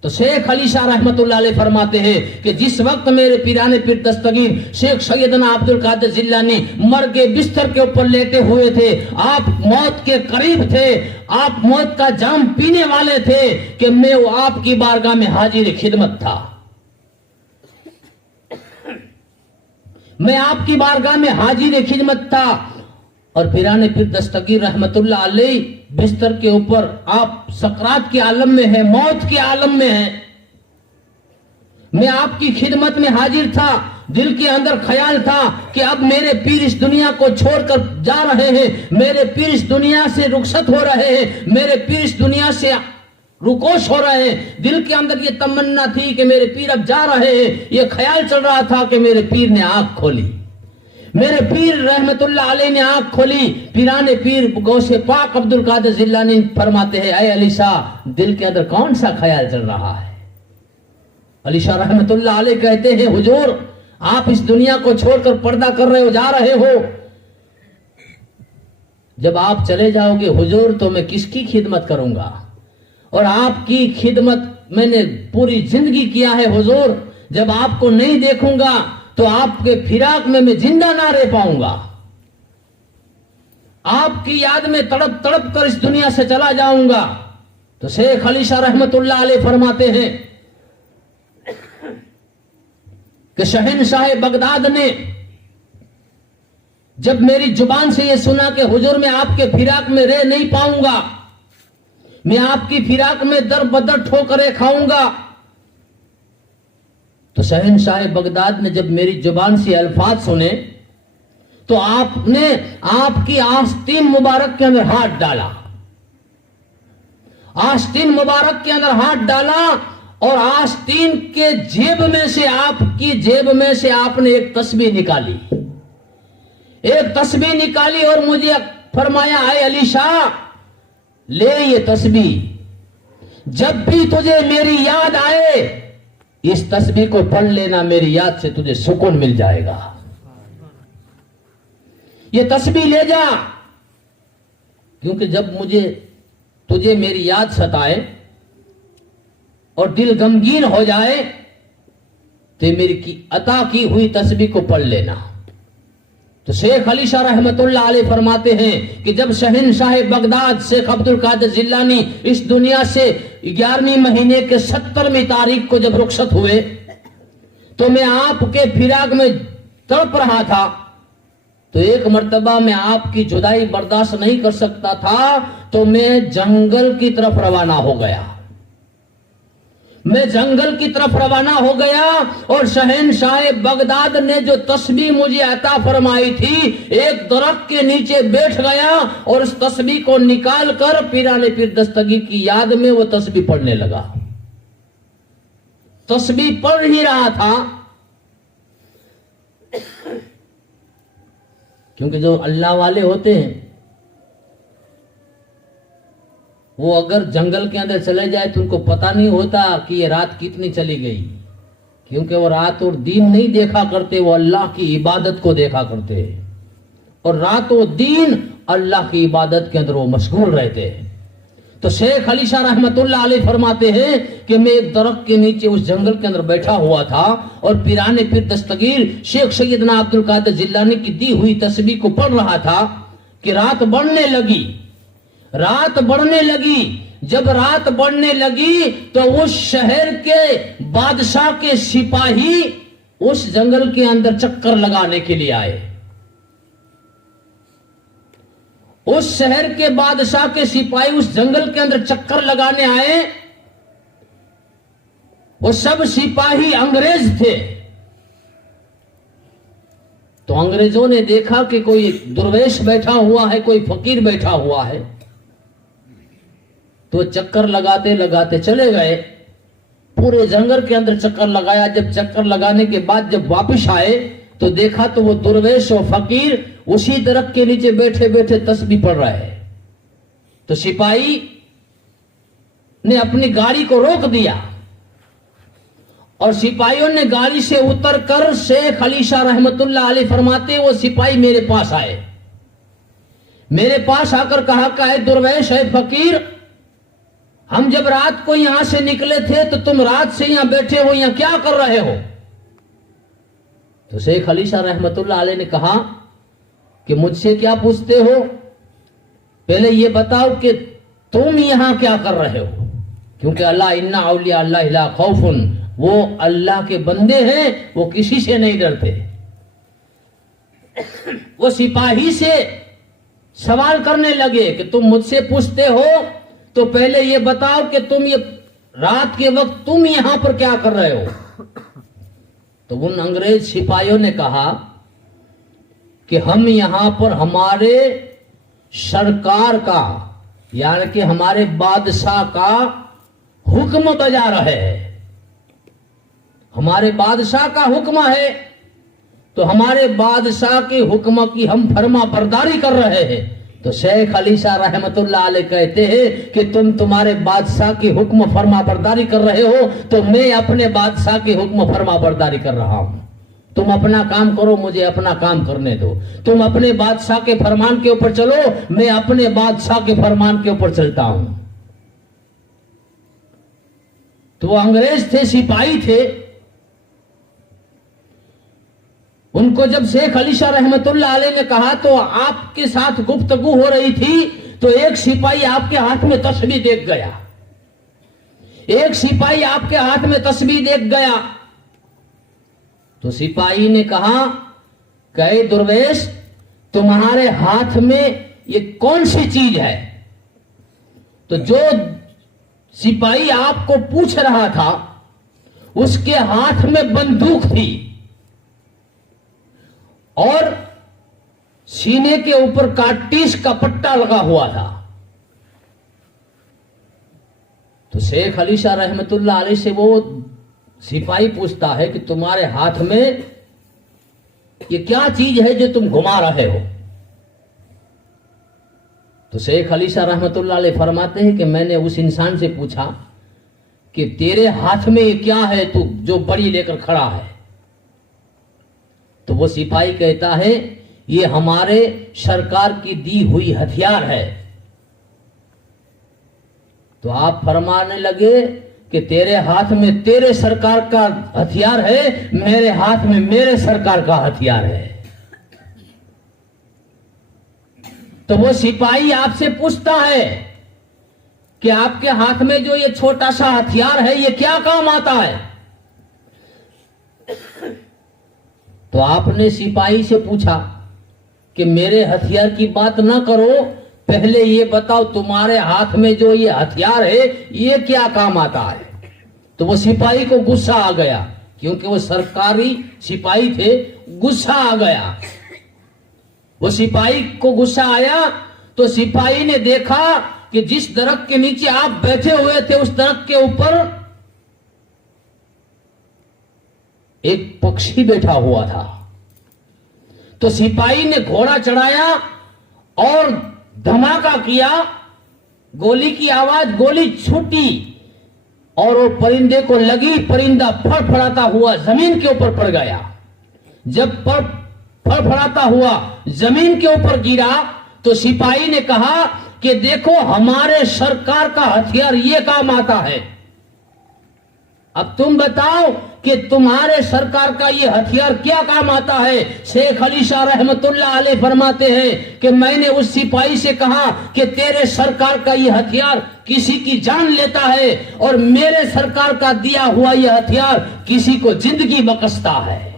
तो शेख अली शाह रहमतुल्लाह अलैह फरमाते हैं कि जिस वक्त मेरे पीराने पीर दस्तगीर शेख सैयदना अब्दुल कादिर जिलानी मर के बिस्तर के ऊपर लेटे हुए थे, आप मौत के करीब थे, आप मौत का जाम पीने वाले थे कि मैं आपकी बारगाह में हाजिर खिदमत था, मैं आपकी बारगाह में हाजिर खिदमत था। और पीराने पीर दस्तगीर रहमतुल्लाह अलैह बिस्तर के ऊपर आप सकरात के आलम में है, मौत के आलम में है, मैं आपकी खिदमत में हाजिर था। दिल के अंदर ख्याल था कि अब मेरे पीर इस दुनिया को छोड़कर जा रहे हैं, मेरे पीर इस दुनिया से रुखसत हो रहे हैं, मेरे पीर इस दुनिया से रुकोश हो रहे हैं। दिल के अंदर ये तमन्ना थी कि मेरे पीर अब जा रहे हैं, ये ख्याल चल रहा था कि मेरे पीर ने आंख खोली, मेरे पीर रहमतुल्लाह अलैह ने आंख खोली। पीराने पीर गौसे पाक अब्दुल कादिर जिलानी फरमाते हैं, ऐ अली शाह दिल के अंदर कौन सा ख्याल चल रहा है। अली शाह रहमतुल्लाह अलैह कहते हैं, हुजूर आप इस दुनिया को छोड़कर पर्दा कर रहे हो, जा रहे हो, जब आप चले जाओगे हुजूर तो मैं किसकी खिदमत करूंगा, और आपकी खिदमत मैंने पूरी जिंदगी किया है हुजूर, जब आपको नहीं देखूंगा तो आपके फिराक में मैं जिंदा ना रह पाऊंगा, आपकी याद में तड़प तड़प कर इस दुनिया से चला जाऊंगा। तो शेख अली शाह रहमतुल्लाह अलैह फरमाते हैं कि शहंशाह बगदाद ने जब मेरी जुबान से यह सुना कि हुजूर मैं आपके फिराक में रह नहीं पाऊंगा, मैं आपकी फिराक में दर बदर ठोकरें खाऊंगा। तो शहंशाह बगदाद ने जब मेरी जुबान से अल्फाज सुने तो आपने आपकी आस्तीन मुबारक के अंदर हाथ डाला, आस्तीन मुबारक के अंदर हाथ डाला और आस्तीन के जेब में से, आपकी जेब में से आपने एक तस्बीह निकाली, एक तस्बीह निकाली और मुझे फरमाया, आए अली शाह ले ये तस्बीह, जब भी तुझे मेरी याद आए इस तस्बीह को पढ़ लेना, मेरी याद से तुझे सुकून मिल जाएगा। ये तस्बीह ले जा, क्योंकि जब तुझे मेरी याद सताए और दिल गमगीन हो जाए तो मेरी अता की हुई तस्बीह को पढ़ लेना। तो शेख अली शाह रहमतुल्लाह अलैह फरमाते हैं कि जब शहंशाह बगदाद शेख अब्दुल कादिर जिलानी इस दुनिया से 11वें महीने के 70वीं तारीख को जब रुखसत हुए तो मैं आपके फिराक में तड़प रहा था। तो एक मर्तबा मैं आपकी जुदाई बर्दाश्त नहीं कर सकता था, तो मैं जंगल की तरफ रवाना हो गया। मैं जंगल की तरफ रवाना हो गया और शहंशाह बगदाद ने जो तस्बीह मुझे अता फरमाई थी, एक दरख्त के नीचे बैठ गया और उस तस्बीह को निकाल कर पीराने पीर दस्तगीर की याद में वो तस्बीह पढ़ने लगा। तस्बीह पढ़ ही रहा था, क्योंकि जो अल्लाह वाले होते हैं वो अगर जंगल के अंदर चले जाए तो उनको पता नहीं होता कि ये रात कितनी चली गई, क्योंकि वो रात और दिन नहीं देखा करते, वो अल्लाह की इबादत को देखा करते हैं और रात और दिन अल्लाह की इबादत के अंदर वो मशगूल रहते हैं। तो शेख अली शाह रहमतुल्लाह अलैह फरमाते हैं कि मैं एक दरख्त के नीचे उस जंगल के अंदर बैठा हुआ था और पीराने पीर दस्तगीर शेख सैयदना अब्दुल कादिर जिलानी की दी हुई तस्बीह को पढ़ रहा था कि रात बढ़ने लगी, रात बढ़ने लगी। जब रात बढ़ने लगी तो उस शहर के बादशाह के सिपाही उस जंगल के अंदर चक्कर लगाने के लिए आए। उस शहर के बादशाह के सिपाही उस जंगल के अंदर चक्कर लगाने आए। वो सब सिपाही अंग्रेज थे। तो अंग्रेजों ने देखा कि कोई दुर्वेश बैठा हुआ है, कोई फकीर बैठा हुआ है, तो चक्कर लगाते लगाते चले गए। पूरे जंगल के अंदर चक्कर लगाया। जब चक्कर लगाने के बाद जब वापस आए तो देखा तो वो दुर्वेश और फकीर उसी दरख्त के नीचे बैठे बैठे तस्बीह पढ़ रहे हैं। तो सिपाही ने अपनी गाड़ी को रोक दिया और सिपाहियों ने गाड़ी से उतरकर शेख अली शाह रहमतुल्लाह अलैह फरमाते वो सिपाही मेरे पास आए। मेरे पास आकर कहा है दुर्वेश है फकीर, हम जब रात को यहां से निकले थे तो तुम रात से यहां बैठे हो, यहां क्या कर रहे हो? तो शेख अली शाह रहमतुल्लाह अलैह ने कहा कि मुझसे क्या पूछते हो, पहले ये बताओ कि तुम यहां क्या कर रहे हो? क्योंकि अल्लाह इन्ना औलिया अल्लाह ला खौफुन, वो अल्लाह के बंदे हैं, वो किसी से नहीं डरते। वो सिपाही से सवाल करने लगे कि तुम मुझसे पूछते हो तो पहले ये बताओ कि तुम ये रात के वक्त तुम यहां पर क्या कर रहे हो? तो उन अंग्रेज सिपाहियों ने कहा कि हम यहां पर हमारे सरकार का यानी कि हमारे बादशाह का हुक्म बजा रहे हैं। हमारे बादशाह का हुक्म है तो हमारे बादशाह के हुक्म की हम फर्मा बरदारी कर रहे हैं। तो शेख अली शाह रहमतुल्लाह अलैह कहते हैं कि तुम तुम्हारे बादशाह की हुक्म फर्मा बरदारी कर रहे हो तो मैं अपने बादशाह की हुक्म फर्मा बरदारी कर रहा हूं। तुम अपना काम करो, मुझे अपना काम करने दो। तुम अपने बादशाह के फरमान के ऊपर चलो, मैं अपने बादशाह के फरमान के ऊपर चलता हूं। तो वो अंग्रेज थे, सिपाही थे। उनको जब शेख अली शाह रहमतुल्लाह अलैह ने कहा तो आपके साथ गुफ्तगू हो रही थी तो एक सिपाही आपके हाथ में तस्बीह देख गया। एक सिपाही आपके हाथ में तस्बीह देख गया। तो सिपाही ने कहा कहे दुर्वेश, तुम्हारे हाथ में ये कौन सी चीज है? तो जो सिपाही आपको पूछ रहा था उसके हाथ में बंदूक थी और सीने के ऊपर काटीस का पट्टा लगा हुआ था। तो शेख अली शाह रहमतुल्लाह अलैह से वो सिपाही पूछता है कि तुम्हारे हाथ में ये क्या चीज है जो तुम घुमा रहे हो? तो शेख अली शाह रहमतुल्लाह अलैह फरमाते हैं कि मैंने उस इंसान से पूछा कि तेरे हाथ में ये क्या है तू जो बड़ी लेकर खड़ा है? तो वो सिपाही कहता है ये हमारे सरकार की दी हुई हथियार है। तो आप फरमाने लगे कि तेरे हाथ में तेरे सरकार का हथियार है, मेरे हाथ में मेरे सरकार का हथियार है। तो वो सिपाही आपसे पूछता है कि आपके हाथ में जो ये छोटा सा हथियार है ये क्या काम आता है? तो आपने सिपाही से पूछा कि मेरे हथियार की बात ना करो, पहले ये बताओ तुम्हारे हाथ में जो ये हथियार है ये क्या काम आता है? तो वो सिपाही को गुस्सा आ गया, क्योंकि वो सरकारी सिपाही थे, गुस्सा आ गया। वो सिपाही को गुस्सा आया तो सिपाही ने देखा कि जिस दरख्त के नीचे आप बैठे हुए थे उस दरख्त के ऊपर एक पक्षी बैठा हुआ था। तो सिपाही ने घोड़ा चढ़ाया और धमाका किया, गोली की आवाज, गोली छूटी और वो परिंदे को लगी, परिंदा फड़फड़ाता हुआ जमीन के ऊपर पड़ गया। जब फड़फड़ाता हुआ जमीन के ऊपर गिरा तो सिपाही ने कहा कि देखो हमारे सरकार का हथियार ये काम आता है। अब तुम बताओ कि तुम्हारे सरकार का ये हथियार क्या काम आता है? शेख अली शाह रहमतुल्लाह अलैह फरमाते हैं कि मैंने उस सिपाही से कहा कि तेरे सरकार का ये हथियार किसी की जान लेता है और मेरे सरकार का दिया हुआ ये हथियार किसी को जिंदगी बख्शता है।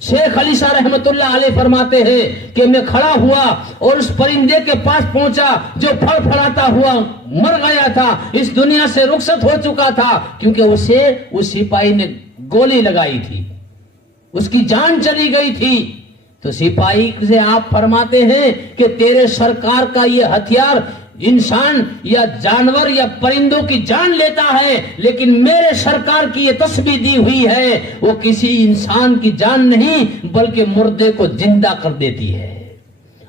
शेख अली शाह रहमतुल्लाह अलैह फरमाते हैं कि मैं खड़ा हुआ और उस परिंदे के पास पहुंचा जो फड़फड़ाता हुआ मर गया था, इस दुनिया से रुखसत हो चुका था, क्योंकि उसे उस सिपाही ने गोली लगाई थी, उसकी जान चली गई थी। तो सिपाही से आप फरमाते हैं कि तेरे सरकार का ये हथियार इंसान या जानवर या परिंदों की जान लेता है, लेकिन मेरे सरकार की ये तस्बीह दी हुई है वो किसी इंसान की जान नहीं बल्कि मुर्दे को जिंदा कर देती है।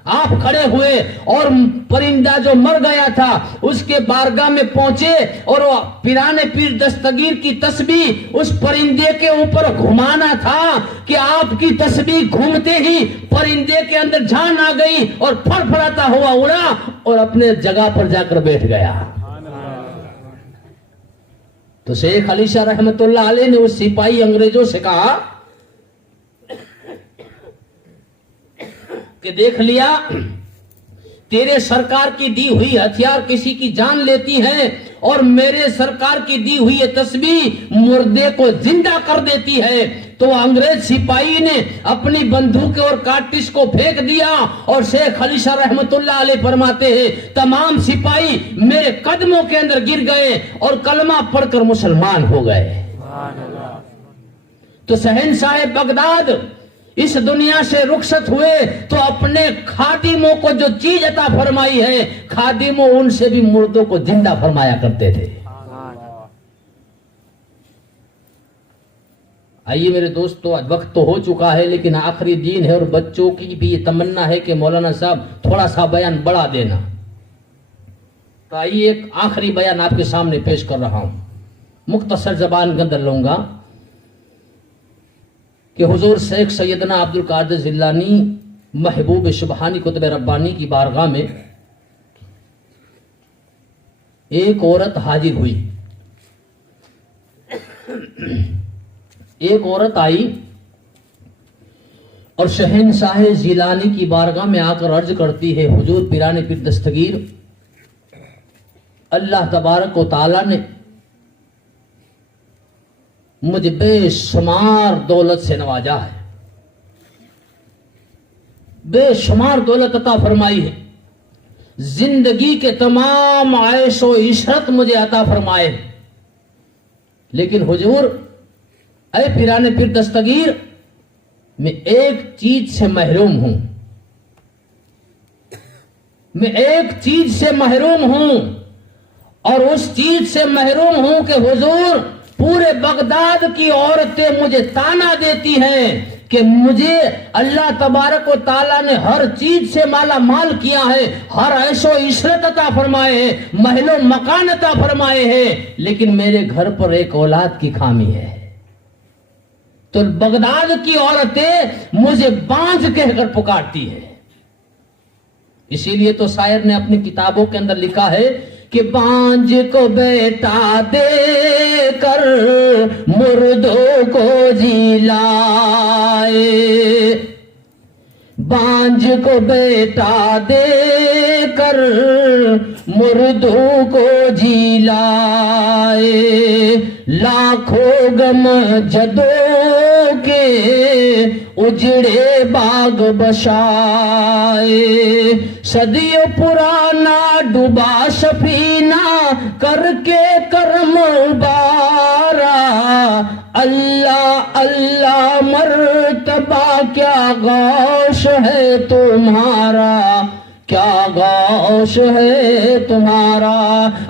आप खड़े हुए और परिंदा जो मर गया था उसके बारगाह में पहुंचे और वो पिराने पीर दस्तगीर की तस्बीह उस परिंदे के ऊपर घुमाना था कि आपकी तस्बीह घूमते ही परिंदे के अंदर जान आ गई और फड़फड़ाता हुआ उड़ा और अपने जगह पर जाकर बैठ गया। तो शेख अली शाह रहमतुल्लाह अलैह ने उस सिपाही अंग्रेजों से कहा कि देख लिया, तेरे सरकार की दी हुई हथियार किसी की जान लेती है और मेरे सरकार की दी हुई ये तस्बीह मुर्दे को जिंदा कर देती है। तो अंग्रेज सिपाही ने अपनी बंदूक और कार्टिज को फेंक दिया और शेख अली शाह रहमतुल्लाह अलैह फरमाते हैं तमाम सिपाही मेरे कदमों के अंदर गिर गए और कलमा पढ़कर मुसलमान हो गए। तो शहंशाह बगदाद इस दुनिया से रुखसत हुए तो अपने खादिमों को जो चीज अता फरमाई है, खादिमों उनसे भी मुर्दों को जिंदा फरमाया करते थे। आइए मेरे दोस्तों, वक्त तो हो चुका है लेकिन आखिरी दिन है और बच्चों की भी ये तमन्ना है कि मौलाना साहब थोड़ा सा बयान बढ़ा देना। तो आइए एक आखिरी बयान आपके सामने पेश कर रहा हूं, मुख्तसर जबान के अंदर लूंगा कि हुजूर शेख सैयदना अब्दुल कादिर जिलानी महबूब सुबहानी कुतुब रब्बानी की बारगाह में एक औरत हाजिर हुई। एक औरत आई और शहंशाह जिलानी की बारगाह में आकर अर्ज करती है, हुजूर पिराने पीर दस्तगीर, अल्लाह तबारक व तआला ने मुझे बेशुमार दौलत से नवाजा है, बेशुमार दौलत अता फरमाई है, जिंदगी के तमाम ऐशो इशरत मुझे अता फरमाए, लेकिन हुजूर ऐ पिराने पीर दस्तगीर, मैं एक चीज से महरूम हूं, मैं एक चीज से महरूम हूं, और उस चीज से महरूम हूं कि हुजूर पूरे बगदाद की औरतें मुझे ताना देती हैं कि मुझे अल्लाह तबारक व ताला ने हर चीज से माला माल किया है, हर ऐशो इशरत अता फरमाए हैं, महलो मकान अता फरमाए हैं, लेकिन मेरे घर पर एक औलाद की खामी है। तो बगदाद की औरतें मुझे बांझ कहकर पुकारती है। इसीलिए तो शायर ने अपनी किताबों के अंदर लिखा है कि बांझ को बेटा दे कर मुर्दों को जिलाए, बांझ को बेटा दे कर मुर्दों को जिलाए, लाखों गम जदों के उजड़े बाग बशाए, सदियों पुराना डूबा सफीना करके करम उबारा, अल्लाह अल्लाह मर्तबा क्या गौश है तुम्हारा, क्या गौश है तुम्हारा।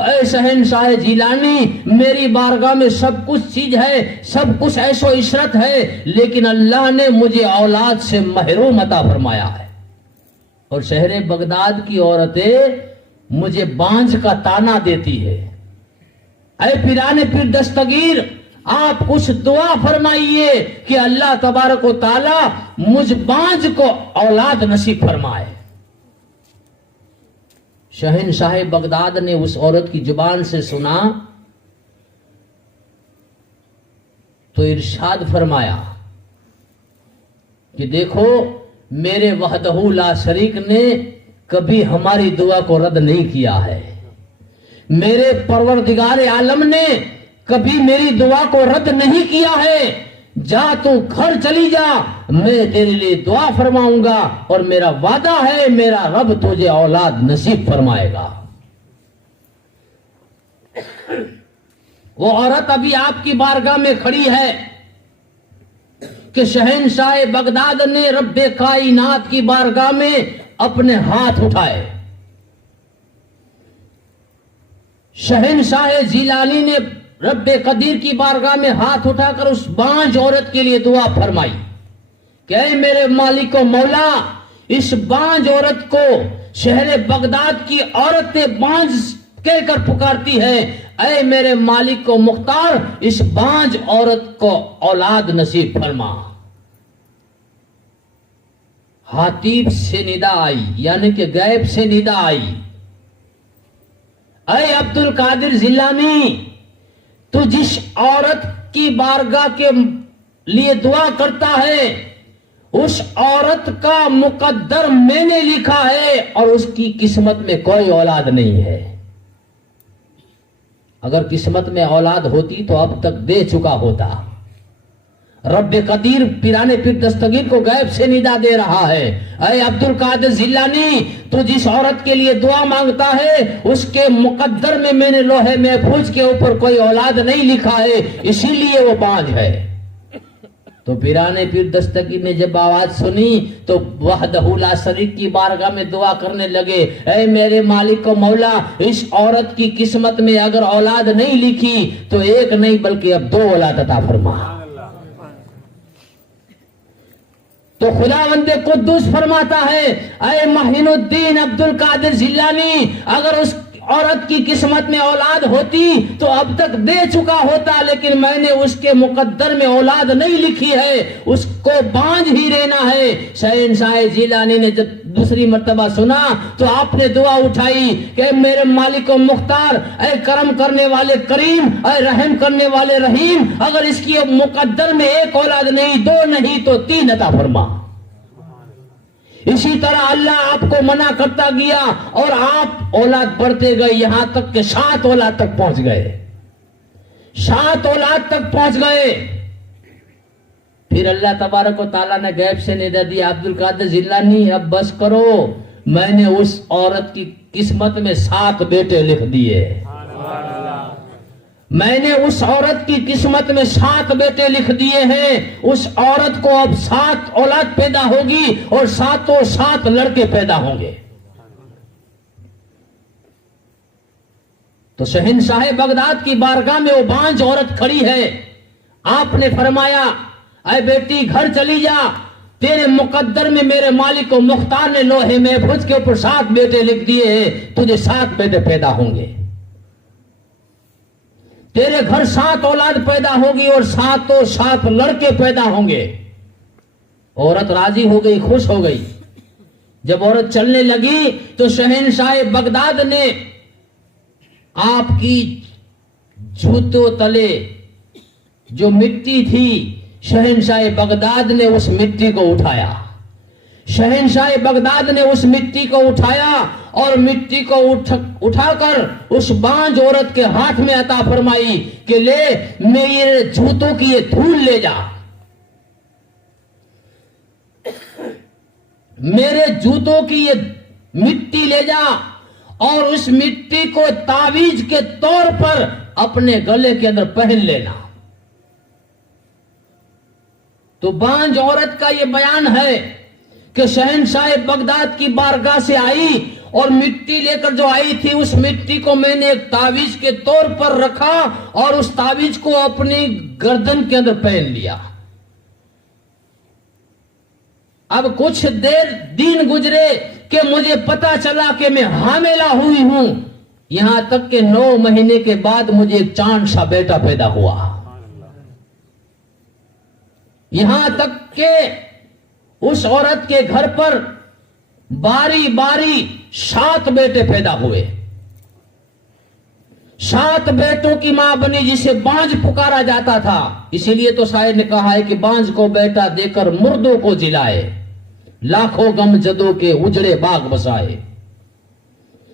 ऐ शहंशाह जिलानी, मेरी बारगाह में सब कुछ चीज है, सब कुछ ऐशो इशरत है, लेकिन अल्लाह ने मुझे औलाद से महरूम अता फरमाया है, और शहर बगदाद की औरतें मुझे बांझ का ताना देती है। ऐ पिराने पीर दस्तगीर, आप कुछ दुआ फरमाइए कि अल्लाह तबारक व ताला मुझ बांझ को औलाद नसीब फरमाए। शहंशाह बगदाद ने उस औरत की जुबान से सुना तो इरशाद फरमाया कि देखो, मेरे वहदहू ला शरीक ने कभी हमारी दुआ को रद्द नहीं किया है, मेरे परवरदिगार आलम ने कभी मेरी दुआ को रद्द नहीं किया है। जा तू घर चली जा, मैं तेरे लिए दुआ फरमाऊंगा, और मेरा वादा है मेरा रब तुझे औलाद नसीब फरमाएगा। वो औरत अभी आपकी बारगाह में खड़ी है कि शहंशाह बगदाद ने रब्बे कायनात की बारगाह में अपने हाथ उठाए। शहंशाह जिलानी ने रब्बे कदीर की बारगाह में हाथ उठाकर उस बांझ औरत के लिए दुआ फरमाई कि मेरे मालिक व मौला, इस बांझ औरत को शहर बगदाद की औरतें बांझ कहकर पुकारती है, ऐ मेरे मालिक को मुख्तार, इस बांझ औरत को औलाद नसीब फरमा। हातीब से निदा आई, यानी कि गैब से निदा आई, ऐ अब्दुल कादिर जिलानी, तू जिस औरत की बारगाह के लिए दुआ करता है, उस औरत का मुकद्दर मैंने लिखा है और उसकी किस्मत में कोई औलाद नहीं है। अगर किस्मत में औलाद होती तो अब तक दे चुका होता। रब्बे कदीर पिराने पीर दस्तगीर को गैब से निदा दे रहा है, ऐ अब्दुल कादिर जिलानी, तो जिस औरत के लिए दुआ मांगता है उसके मुकद्दर में मैंने लोहे महफूज के ऊपर कोई औलाद नहीं लिखा है, इसीलिए वो बांझ है। तो पिराने पीर दस्तगीर ने जब आवाज सुनी तो वहदहू ला शरीक की बारगाह में दुआ करने लगे, ऐ मेरे मालिक को मौला, इस औरत की किस्मत में अगर औलाद नहीं लिखी तो एक नहीं बल्कि अब 2 औलाद अता फरमा। तो खुदावंदे कुद्दूस फरमाता है, ऐ माहिनुद्दीन अब्दुल कादिर जिलानी, अगर उस औरत की किस्मत में औलाद होती तो अब तक दे चुका होता, लेकिन मैंने उसके मुकद्दर में औलाद नहीं लिखी है, उसको बांझ ही रहना है। शहंशाह जिलानी ने जब दूसरी मर्तबा सुना तो आपने दुआ उठाई कि मेरे मालिक व मुख्तार, ऐ करम करने वाले करीम, ऐ रहम करने वाले रहीम, अगर इसकी मुकद्दर में 1 औलाद नहीं, 2 नहीं तो 3 अता फरमा। इसी तरह अल्लाह आपको मना करता गया और आप औलाद बढ़ते गए, यहां तक कि 7 औलाद तक पहुंच गए, 7 औलाद तक पहुंच गए। फिर अल्लाह तबारक व ताला ने गैब से निदा दिया, अब्दुल कादिर जिलानी अब बस करो, मैंने उस औरत की किस्मत में 7 बेटे लिख दिए। मैंने उस औरत की किस्मत में 7 बेटे लिख दिए हैं। उस औरत को अब 7 औलाद पैदा होगी और 7 लड़के पैदा होंगे। तो शहंशाह बगदाद की बारगाह में वो बांझ औरत खड़ी है। आपने फरमाया, अरे बेटी घर चली जा, तेरे मुकद्दर में मेरे मालिक को मुख्तार ने लोहे महफूज के ऊपर 7 बेटे लिख दिए हैं, तुझे 7 बेटे पैदा होंगे। तेरे घर 7 औलाद पैदा होगी और 7 लड़के पैदा होंगे। औरत राजी हो गई, खुश हो गई। जब औरत चलने लगी तो शहंशाह बगदाद ने आपकी जूतों तले जो मिट्टी थी, शहंशाह बगदाद ने उस मिट्टी को उठाया। शहंशाह बगदाद ने उस मिट्टी को उठाया और मिट्टी को उठाकर उस बांझ औरत के हाथ में अता फरमाई कि ले, मेरे जूतों की ये धूल ले जा, मेरे जूतों की ये मिट्टी ले जा और उस मिट्टी को तावीज के तौर पर अपने गले के अंदर पहन लेना। तो बांझ औरत का यह बयान है कि शहंशाह बगदाद की बारगाह से आई और मिट्टी लेकर जो आई थी, उस मिट्टी को मैंने एक तावीज के तौर पर रखा और उस तावीज को अपनी गर्दन के अंदर पहन लिया। अब कुछ दिन गुजरे कि मुझे पता चला कि मैं हामिला हुई हूं। यहां तक कि 9 महीने के बाद मुझे एक चांद सा बेटा पैदा हुआ। यहां तक कि उस औरत के घर पर बारी बारी 7 बेटे पैदा हुए। 7 बेटों की मां बनी, जिसे बांझ पुकारा जाता था। इसीलिए तो शायर ने कहा है कि बांझ को बेटा देकर मुर्दों को जिलाए, लाखों गम जदों के उजड़े बाग बसाए।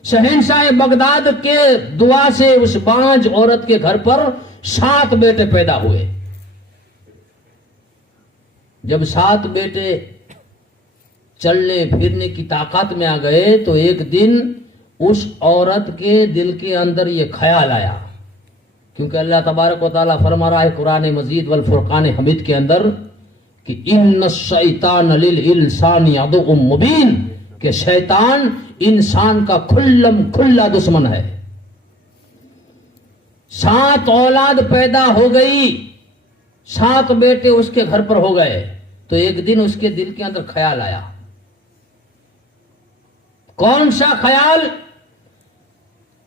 शहंशाह बगदाद के दुआ से उस बांझ औरत के घर पर 7 बेटे पैदा हुए। जब 7 बेटे चलने फिरने की ताकत में आ गए तो एक दिन उस औरत के दिल के अंदर ये ख्याल आया, क्योंकि अल्लाह तबारक व तआला फरमा रहा है कुरान मजीद वल फुरकान हमीद के अंदर कि इन्न शैतान लिल इंसानी अदुव्वुम मुबीन, कि शैतान इंसान का खुल्ला दुश्मन है। 7 औलाद पैदा हो गई, 7 बेटे उसके घर पर हो गए। तो एक दिन उसके दिल के अंदर ख्याल आया। कौन सा ख्याल?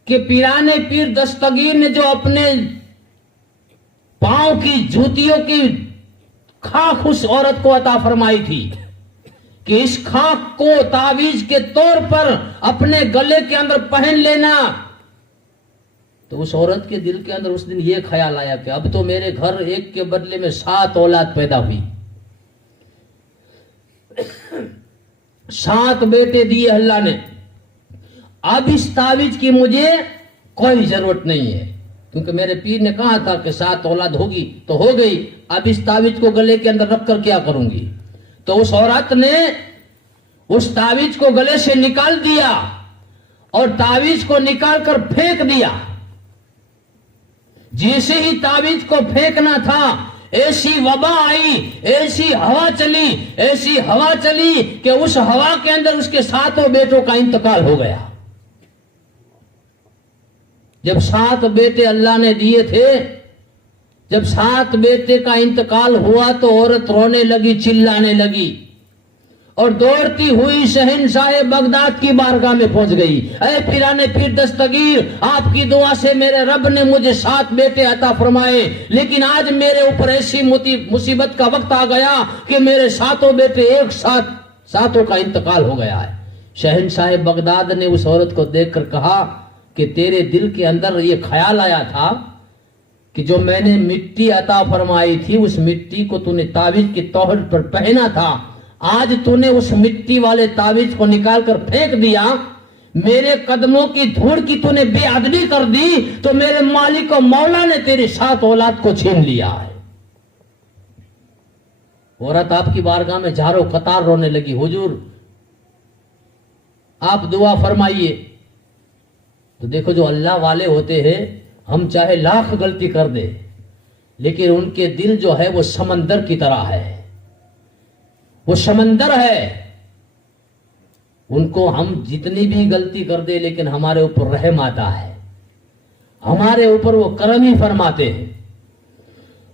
कि पीराने पीर दस्तगीर ने जो अपने पांव की जूतियों की खाक उस औरत को अता फरमाई थी कि इस खाक को तावीज के तौर पर अपने गले के अंदर पहन लेना। तो उस औरत के दिल के अंदर उस दिन यह ख्याल आया कि अब तो मेरे घर एक के बदले में 7 औलाद पैदा हुई। 7 बेटे दिए अल्लाह ने। अब इस तावीज की मुझे कोई जरूरत नहीं है, क्योंकि मेरे पीर ने कहा था कि 7 औलाद होगी तो हो गई। अब इस तावीज को गले के अंदर रखकर क्या करूंगी? तो उस औरत ने उस तावीज को गले से निकाल दिया और तावीज को निकालकर फेंक दिया। जैसे ही तावीज को फेंकना था, ऐसी वबा आई, ऐसी हवा चली कि उस हवा के अंदर उसके 7 बेटों का इंतकाल हो गया। जब 7 बेटे अल्लाह ने दिए थे, जब 7 बेटे का इंतकाल हुआ तो औरत रोने लगी, चिल्लाने लगी और दौड़ती हुई शहंशाह बगदाद की बारगाह में पहुंच गई। ऐ पीराने पीर दस्तगीर, आपकी दुआ से मेरे रब ने मुझे 7 बेटे अता फरमाए, लेकिन आज मेरे ऊपर ऐसी मुसीबत का वक्त आ गया कि मेरे 7 बेटे एक साथ 7 का इंतकाल हो गया है। शहंशाह बगदाद ने उस औरत को देखकर कहा कि तेरे दिल के अंदर ये ख्याल आया था कि जो मैंने मिट्टी अता फरमाई थी, उस मिट्टी को तूने तावीज के तौर पर पहना था। आज तूने उस मिट्टी वाले तावीज को निकालकर फेंक दिया, मेरे कदमों की धूड़ की तूने बेअदबी कर दी, तो मेरे मालिक और मौला ने तेरी 7 औलाद को छीन लिया है। औरत आपकी बारगाह में झारो कतार रोने लगी, हुजूर आप दुआ फरमाइए तो देखो जो अल्लाह वाले होते हैं, हम चाहे लाख गलती कर दे, लेकिन उनके दिल जो है वो समंदर की तरह है, वो समंदर है। उनको हम जितनी भी गलती कर दे, लेकिन हमारे ऊपर रहम आता है, हमारे ऊपर वो करम ही फरमाते हैं।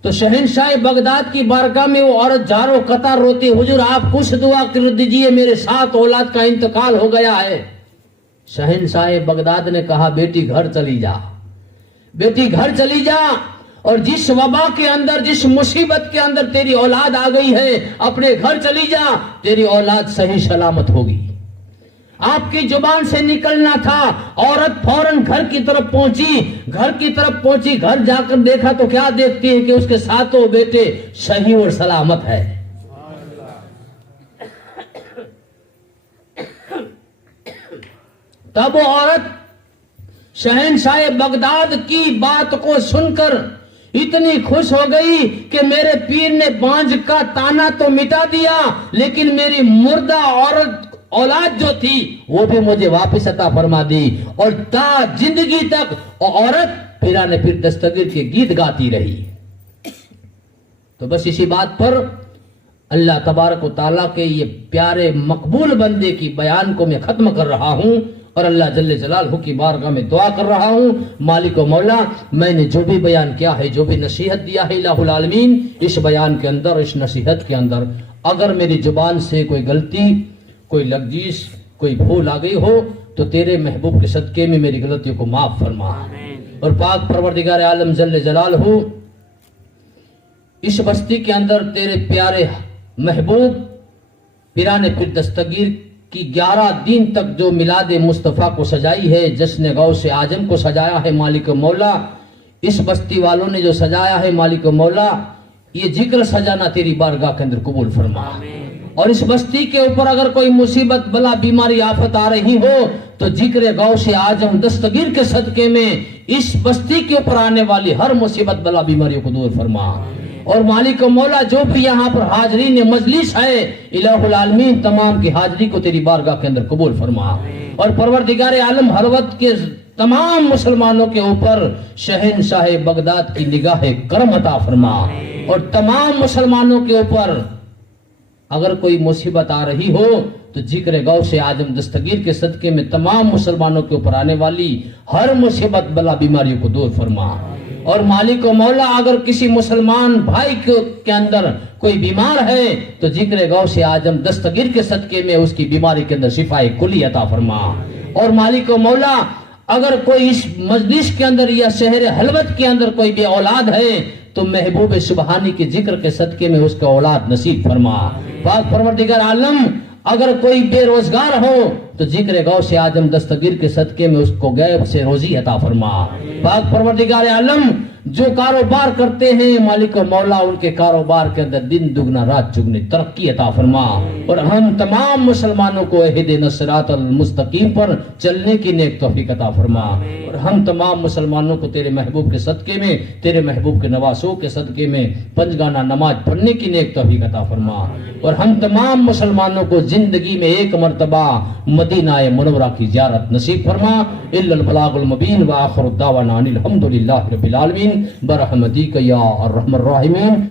तो शहनशाह बगदाद की बारगाह में वो औरत जारो कतार रोती, हुजूर आप कुछ दुआ कर दीजिए, मेरे 7 औलाद का इंतकाल हो गया है। शहनशाह बगदाद ने कहा, बेटी घर चली जा, बेटी घर चली जा, और जिस वबा के अंदर, जिस मुसीबत के अंदर तेरी औलाद आ गई है, अपने घर चली जा, तेरी औलाद सही सलामत होगी। आपकी जुबान से निकलना था, औरत फौरन घर की तरफ पहुंची, घर की तरफ पहुंची, घर जाकर देखा तो क्या देखती है कि उसके 7 बेटे सही और सलामत है। तब वो औरत शहनशाह बगदाद की बात को सुनकर इतनी खुश हो गई कि मेरे पीर ने बांझ का ताना तो मिटा दिया, लेकिन मेरी मुर्दा औलाद जो थी वो भी मुझे वापस अता फरमा दी। और ता जिंदगी तक औरत फिराने फिर दस्तगीर के गीत गाती रही। तो बस इसी बात पर अल्लाह तबारक व तआला के ये प्यारे मकबूल बंदे की बयान को मैं खत्म कर रहा हूं, और अल्लाह जल्ले जलालहू की बारगाह में दुआ कर रहा हूं, मालिक व मौला, मैंने जो भी बयान किया है, जो भी नसीहत दिया है इलाहुल आलमीन, इस बयान के अंदर, इस नसीहत के अंदर अगर मेरी जुबान से कोई गलती, कोई लफ्जीज, कोई भूल आ गई हो, तो तेरे महबूब के सदके में मेरी गलतियों को माफ फरमा। और पाक परवरदिगार आलम जल्ले जलालहू इस बस्ती के अंदर तेरे प्यारे महबूब पिराने फिर दस्तगीर की 11 दिन तक जो मिलाद मुस्तफ़ा को सजाई है, जश्न गौ से आजम को सजाया है मालिक मौला, इस बस्ती वालों ने जो सजाया है मालिक मौला, ये जिक्र सजाना तेरी बारगाह के अंदर कबूल फरमा। और इस बस्ती के ऊपर अगर कोई मुसीबत, बला, बीमारी, आफत आ रही हो, तो जिक्र गौ से आजम दस्तगीर के सदके में इस बस्ती के ऊपर आने वाली हर मुसीबत, बला, बीमारियों को दूर फरमा। और मालिक मौला जो भी यहाँ पर हाजरीन मजलिस है, इलाहुल आलमीन तमाम की हाजिरी को तेरी बारगाह के अंदर कबूल फरमा। और परवरदिगार आलम हर वक्त के तमाम मुसलमानों के ऊपर शहनशाह बगदाद की निगाह करम अता फरमा। और तमाम मुसलमानों के ऊपर अगर कोई मुसीबत आ रही हो, तो जिक्र गौ से आजम दस्तगीर के सदके में तमाम मुसलमानों के ऊपर आने वाली हर मुसीबत, बला, बीमारियों को दूर फरमा। और मालिक व मौला अगर किसी मुसलमान भाई के अंदर कोई बीमार है, तो जिक्र गौ से आजम दस्तगीर के सदके में उसकी बीमारी के अंदर शिफाए कुली अता फरमा। और मालिक व मौला अगर कोई इस मजलिस के अंदर या शहर हलवत के अंदर कोई बे औलाद है, तो महबूब सुबहानी के जिक्र के सदके में उसका औलाद नसीब फरमा। पाक परवरदिगार आलम अगर कोई बेरोजगार हो, तो जिक्र गौ से आजम दस्तगीर के सदके में उसको गैब से रोजी अता फरमा। पाक परवरदिगार आलम जो कारोबार करते हैं मालिक व मौला, उनके कारोबार के अंदर दिन दुगना रात चुगनी तरक्की अता फरमा। और हम तमाम मुसलमानों को अहदिना सिरातल मुस्तकीम पर चलने की नेक तौफीक अता फरमा। और हम तमाम मुसलमानों को तेरे महबूब के सदके में, तेरे महबूब के नवासों के सदके में पंजगाना नमाज पढ़ने की नेक तौफीक अता फरमा। और हम तमाम मुसलमानों को जिंदगी में एक मर्तबा मदीना मुनव्वरा की ज़ियारत नसीब फरमा। इल्लल बलागुल मुबीन व आखिरु दावाना अनिल हम्दुलिल्लाहि रब्बिल आलमीन बरहमतिक या अर्हमर राहिमीन।